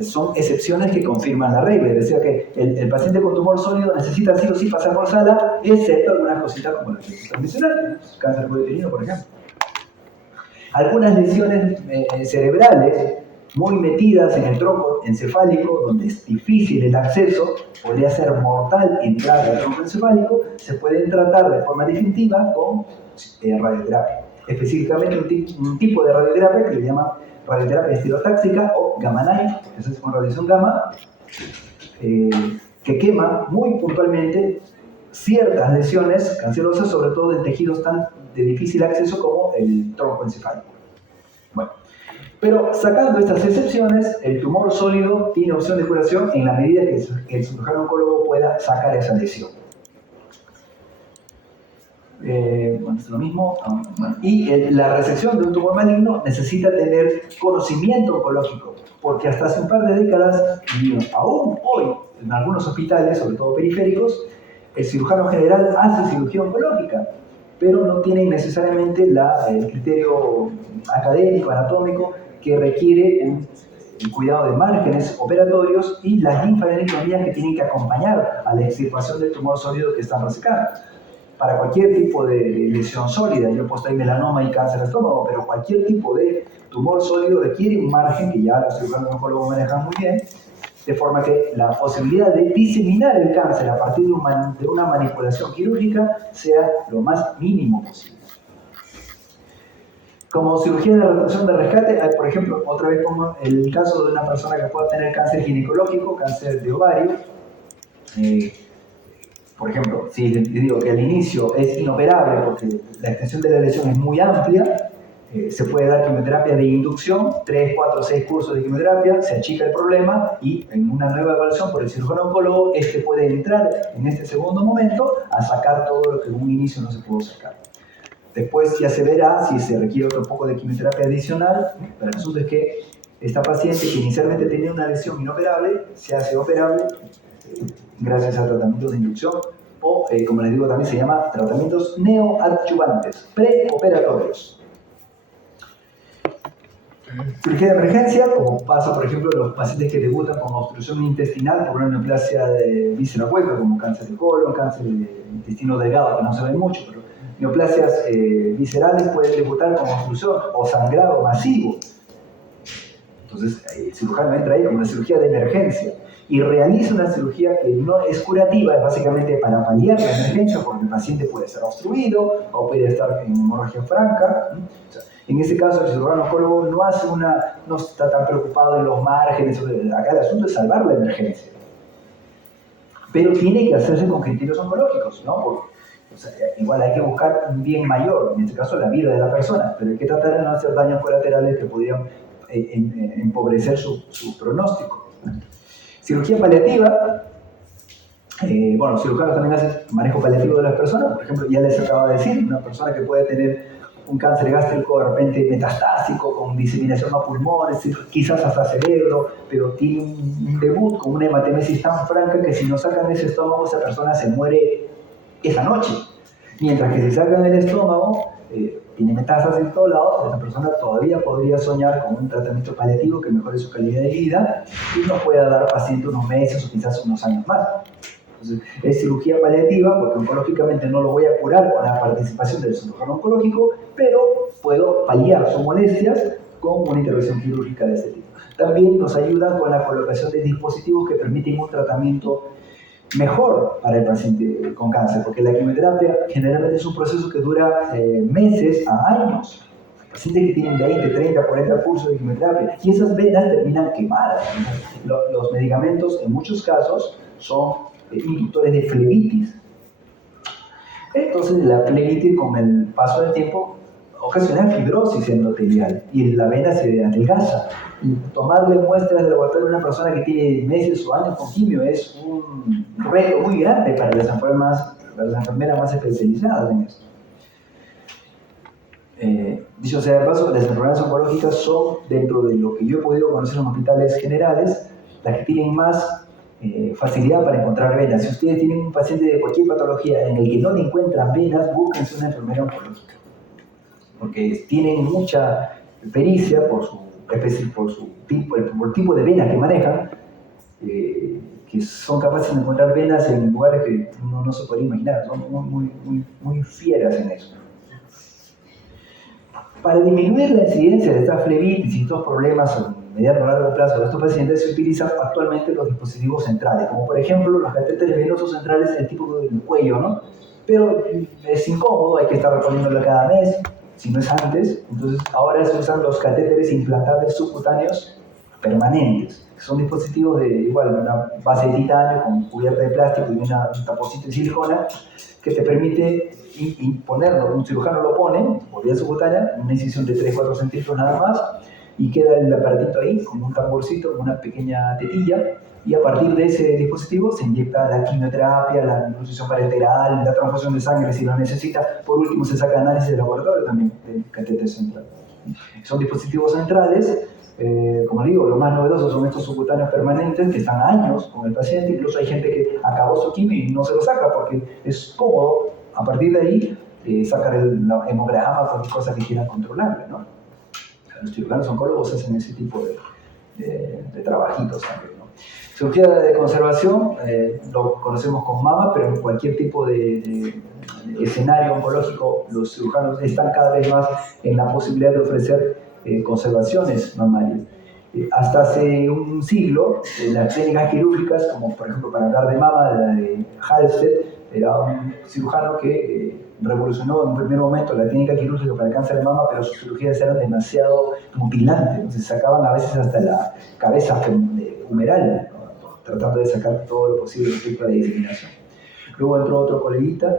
Son excepciones que confirman la regla, es decir, que el paciente con tumor sólido necesita sí o sí pasar por sala, excepto algunas cositas como las que están mencionando, cáncer de cuello uterino, por ejemplo. Algunas lesiones cerebrales muy metidas en el tronco encefálico, donde es difícil el acceso, podría ser mortal entrar al tronco encefálico, se pueden tratar de forma definitiva con radioterapia. Específicamente un tipo de radioterapia que se llama radioterapia estereotáxica o gamma knife, eso es con radiación gamma, que quema muy puntualmente ciertas lesiones cancerosas, sobre todo en tejidos tan de difícil acceso como el tronco encefálico. Bueno, pero sacando estas excepciones, el tumor sólido tiene opción de curación en la medida que el cirujano oncólogo pueda sacar esa lesión. Bueno, es lo mismo. Y la resección de un tumor maligno necesita tener conocimiento oncológico, porque hasta hace un par de décadas, y aún hoy, en algunos hospitales, sobre todo periféricos, el cirujano general hace cirugía oncológica, pero no tiene necesariamente el criterio académico, anatómico, que requiere un cuidado de márgenes operatorios y las linfadenectomías que tienen que acompañar a la extirpación del tumor sólido que están resecando. Para cualquier tipo de lesión sólida, yo puedo tener melanoma y cáncer de estómago, pero cualquier tipo de tumor sólido requiere un margen que ya los cirujanos oncólogos manejan muy bien, de forma que la posibilidad de diseminar el cáncer a partir de una manipulación quirúrgica sea lo más mínimo posible. Como cirugía de reducción de rescate, hay, por ejemplo, otra vez como el caso de una persona que pueda tener cáncer ginecológico, cáncer de ovario. Por ejemplo, si les digo que al inicio es inoperable porque la extensión de la lesión es muy amplia, se puede dar quimioterapia de inducción, 3, 4, 6 cursos de quimioterapia, se achica el problema y en una nueva evaluación por el cirujano oncólogo, puede entrar en este segundo momento a sacar todo lo que en un inicio no se pudo sacar. Después ya se verá si se requiere otro poco de quimioterapia adicional, pero el asunto es que esta paciente que inicialmente tenía una lesión inoperable, se hace operable gracias a tratamientos de inducción o, como les digo, también se llama tratamientos neoadyuvantes, preoperatorios. Cirugía de emergencia, como pasa, por ejemplo, en los pacientes que debutan con obstrucción intestinal por una neoplasia de víscera hueca, como cáncer de colon, cáncer de intestino delgado, que no se ve mucho, pero neoplasias viscerales pueden debutar con obstrucción o sangrado masivo. Entonces, el cirujano entra ahí como una cirugía de emergencia y realiza una cirugía que no es curativa, es básicamente para paliar la emergencia, porque el paciente puede estar obstruido o puede estar en hemorragia franca. O sea, en ese caso, el cirujano oncólogo no está tan preocupado en los márgenes. Acá el asunto es salvar la emergencia. Pero tiene que hacerse con criterios oncológicos, ¿no? Porque, o sea, igual hay que buscar un bien mayor, en este caso la vida de la persona, pero hay que tratar de no hacer daños colaterales que podrían empobrecer su pronóstico. Cirugía paliativa. Bueno, los cirujanos también hacen manejo paliativo de las personas. Por ejemplo, ya les acabo de decir, una persona que puede tener un cáncer gástrico de repente metastásico, con diseminación a pulmones, quizás hasta cerebro, pero tiene un debut con una hematemesis tan franca que si no sacan ese estómago, esa persona se muere esa noche. Mientras que si sacan el estómago, tiene metástasis en todos lados, esa persona todavía podría soñar con un tratamiento paliativo que mejore su calidad de vida y nos pueda dar paciente unos meses o quizás unos años más. Entonces, es cirugía paliativa porque oncológicamente no lo voy a curar con la participación del cirujano oncológico, pero puedo paliar sus molestias con una intervención quirúrgica de este tipo. También nos ayudan con la colocación de dispositivos que permiten un tratamiento mejor para el paciente con cáncer, porque la quimioterapia generalmente es un proceso que dura meses a años. Pacientes que tienen 20, 30, 40 cursos de quimioterapia y esas venas terminan quemadas. Los medicamentos en muchos casos son inductores de flebitis. Entonces la flebitis con el paso del tiempo ocasiona fibrosis endotelial y la vena se adelgaza. Y tomarle muestras de laboratorio a una persona que tiene meses o años con quimio es un reto muy grande para las enfermeras más especializadas en esto. Dicho sea de paso, las enfermedades oncológicas son, dentro de lo que yo he podido conocer en hospitales generales, las que tienen más facilidad para encontrar venas. Si ustedes tienen un paciente de cualquier patología en el que no le encuentran venas, búsquense una enfermera oncológica, porque tienen mucha pericia por el tipo de venas que manejan, que son capaces de encontrar venas en lugares que uno no se puede imaginar, son muy fieras en eso. Para disminuir la incidencia de esta flebitis y estos problemas a mediano o largo plazo de estos pacientes se utilizan actualmente los dispositivos centrales, como por ejemplo los catéteres venosos centrales, el tipo del cuello, ¿no? Pero es incómodo, hay que estar reponiéndolo cada mes, si no es antes. Entonces ahora se usan los catéteres implantables subcutáneos permanentes. Son dispositivos de igual, una base de titanio con cubierta de plástico y un taponcito de silicona que te permite ponerlo, un cirujano lo pone por vía subcutánea, una incisión de 3-4 centímetros nada más, y queda el aparatito ahí, con un tamborcito, con una pequeña tetilla, y a partir de ese dispositivo se inyecta la quimioterapia, la nutrición parenteral, la transfusión de sangre si lo necesita. Por último, se saca análisis de laboratorio también del catéter central. Son dispositivos centrales. Como digo, lo más novedoso son estos subcutáneos permanentes que están años con el paciente. Incluso hay gente que acabó su quimio y no se lo saca porque es cómodo. A partir de ahí, sacar el hemograma, cualquier cosa que quieran controlarle, ¿no? Los cirujanos oncólogos hacen ese tipo de trabajitos también, ¿no? Cirugía de conservación, lo conocemos con mama, pero en cualquier tipo de escenario oncológico, los cirujanos están cada vez más en la posibilidad de ofrecer conservaciones mamarias. Hasta hace un siglo, las técnicas quirúrgicas, como por ejemplo para hablar de mama, la de Halsted, era un cirujano que revolucionó en un primer momento la técnica quirúrgica para el cáncer de mama, pero sus cirugías eran demasiado mutilantes, entonces sacaban a veces hasta la cabeza humeral, ¿no? Tratando de sacar todo lo posible respecto a la diseminación. Luego entró otro coleguita,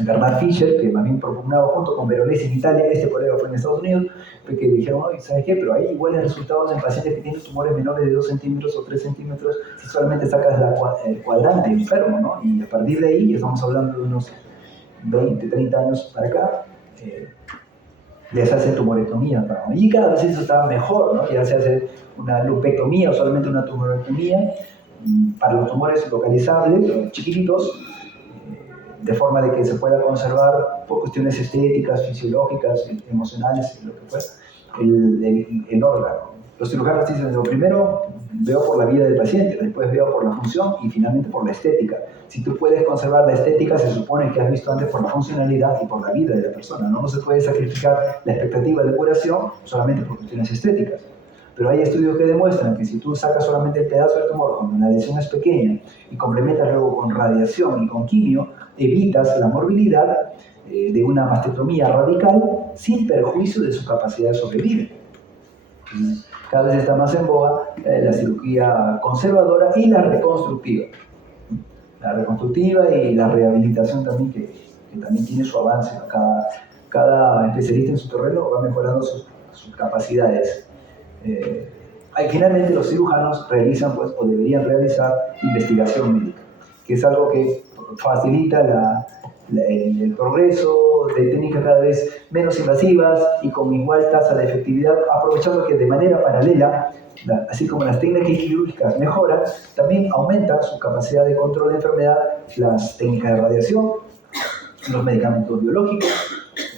Bernard Fischer, que más bien propugnaba junto con Veronesi en Italia. Este colega fue en Estados Unidos, fue que dijeron, oye, ¿sabes qué? Pero hay iguales resultados en pacientes que tienen tumores menores de 2 centímetros o 3 centímetros si solamente sacas el cuadrante enfermo, ¿no? Y a partir de ahí, estamos hablando de unos 20, 30 años para acá, les hace tumorectomía, ¿no? Y cada vez eso está mejor, ¿no? Ya se hace una lupectomía o solamente una tumorectomía para los tumores localizables, chiquititos, de forma de que se pueda conservar por cuestiones estéticas, fisiológicas, emocionales, lo que fuera, el órgano. Los cirujanos dicen, lo primero veo por la vida del paciente, después veo por la función y finalmente por la estética. Si tú puedes conservar la estética, se supone que has visto antes por la funcionalidad y por la vida de la persona. No se puede sacrificar la expectativa de curación solamente por cuestiones estéticas. Pero hay estudios que demuestran que si tú sacas solamente el pedazo del tumor cuando la lesión es pequeña y complementas luego con radiación y con quimio, evitas la morbilidad de una mastectomía radical sin perjuicio de su capacidad de sobrevivir. Cada vez está más en boga la cirugía conservadora y la reconstructiva. La reconstructiva y la rehabilitación también, que también tiene su avance. Cada especialista en su terreno va mejorando sus capacidades. Finalmente los cirujanos realizan, pues, o deberían realizar investigación médica, que es algo que facilita el progreso de técnicas cada vez menos invasivas y con igual tasa de efectividad, aprovechando que de manera paralela, así como las técnicas quirúrgicas mejoran, también aumentan su capacidad de control de enfermedad, las técnicas de radiación, los medicamentos biológicos,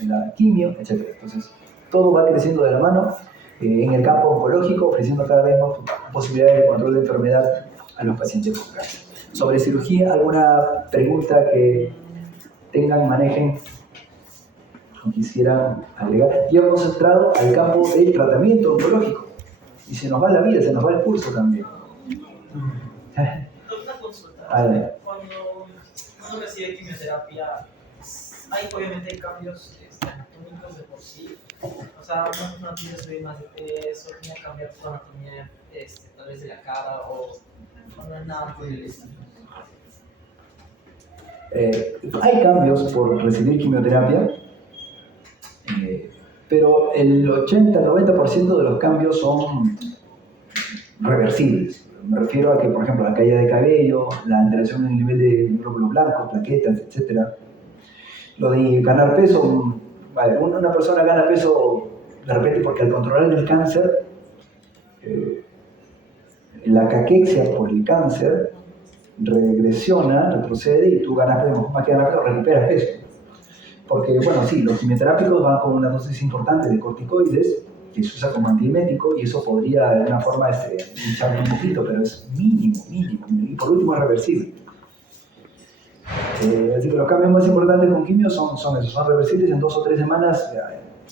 la quimio, etc. Entonces, todo va creciendo de la mano en el campo oncológico, ofreciendo cada vez más posibilidades de control de enfermedad a los pacientes con cáncer. Sobre cirugía, ¿alguna pregunta que tengan, manejen o quisieran agregar? Ya hemos entrado al campo del tratamiento oncológico y se nos va la vida, se nos va el curso también. Una consulta. Cuando uno recibe quimioterapia, obviamente hay cambios anatómicos de por sí. O sea, una persona tiene que subir más de peso, tiene que cambiar su anatomía tal vez de la cara o no es nada por el estilo. Hay cambios por recibir quimioterapia, pero el 80-90% de los cambios son reversibles. Me refiero a que, por ejemplo, la caída de cabello, la alteración en el nivel de glóbulos blancos, plaquetas, etc. Lo de ganar peso, vale, una persona gana peso de repente porque al controlar el cáncer, la caquexia por el cáncer regresiona, retrocede y tú ganas peso, más que ganar peso, recuperas peso. Porque, bueno, sí, los quimioterápicos van con una dosis importante de corticoides, que se usa como antiemético, y eso podría de alguna forma hincharle un poquito, pero es mínimo, y por último es reversible. Así que los cambios más importantes con quimio son esos, son reversibles. En 2 o 3 semanas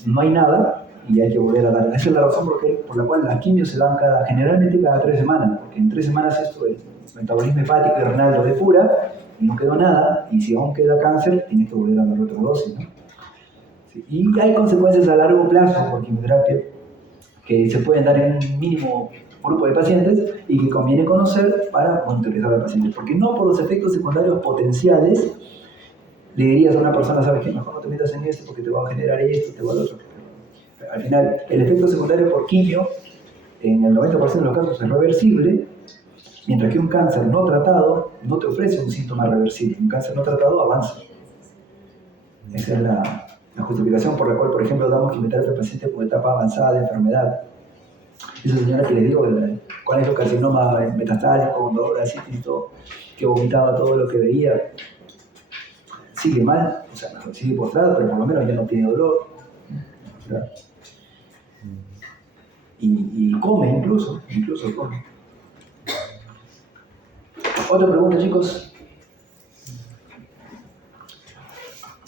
no hay nada y hay que volver a dar. Esa es la razón por la cual las quimios se dan generalmente cada 3 semanas, porque en 3 semanas esto es metabolismo hepático y renal lo depura y no quedó nada, y si aún queda cáncer tienes que volver a dar otra dosis, ¿no? Sí. Y hay consecuencias a largo plazo por quimioterapia que se pueden dar en un mínimo grupo de pacientes y que conviene conocer para monitorizar al paciente. Porque no por los efectos secundarios potenciales le dirías a una persona, sabes que mejor no te metas en esto porque te va a generar esto, te va a lo otro. Al final, el efecto secundario por quimio, en el 90% de los casos es reversible, mientras que un cáncer no tratado no te ofrece un síntoma reversible. Un cáncer no tratado avanza. Esa es la justificación por la cual, por ejemplo, damos quimioterapia al paciente con etapa avanzada de enfermedad. Esa señora que les digo, con el carcinoma metastásico, con dolor de citis, que vomitaba todo lo que veía, sigue mal, o sea, sigue postrada, pero por lo menos ya no tiene dolor. ¿Verdad? Y come incluso come. Otra pregunta, chicos.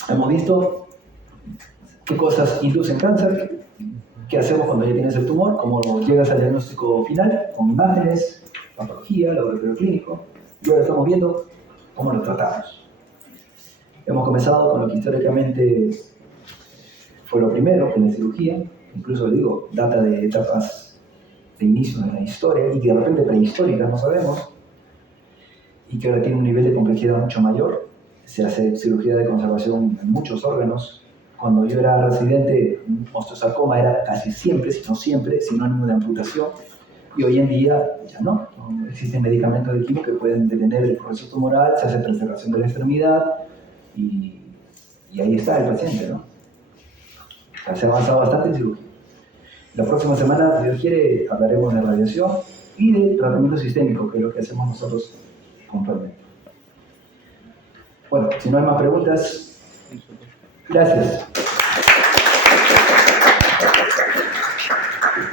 Hemos visto qué cosas inducen cáncer, qué hacemos cuando ya tienes el tumor, cómo llegas al diagnóstico final, con imágenes, patología, laboratorio clínico, y ahora estamos viendo cómo lo tratamos. Hemos comenzado con lo que históricamente fue lo primero, que es la cirugía, incluso digo, data de etapas de inicio de la historia y que de repente prehistóricas no sabemos, y que ahora tiene un nivel de complejidad mucho mayor. Se hace cirugía de conservación en muchos órganos. Cuando yo era residente, osteosarcoma era casi siempre, si no siempre, sinónimo de amputación, y hoy en día ya no. Existen medicamentos de quimio que pueden detener el proceso tumoral, se hace preservación de la extremidad, y ahí está el paciente, ¿no? O sea, se ha avanzado bastante en cirugía. La próxima semana, si Dios quiere, hablaremos de radiación y de tratamiento sistémico, que es lo que hacemos nosotros puntualmente. Bueno, si no hay más preguntas, gracias.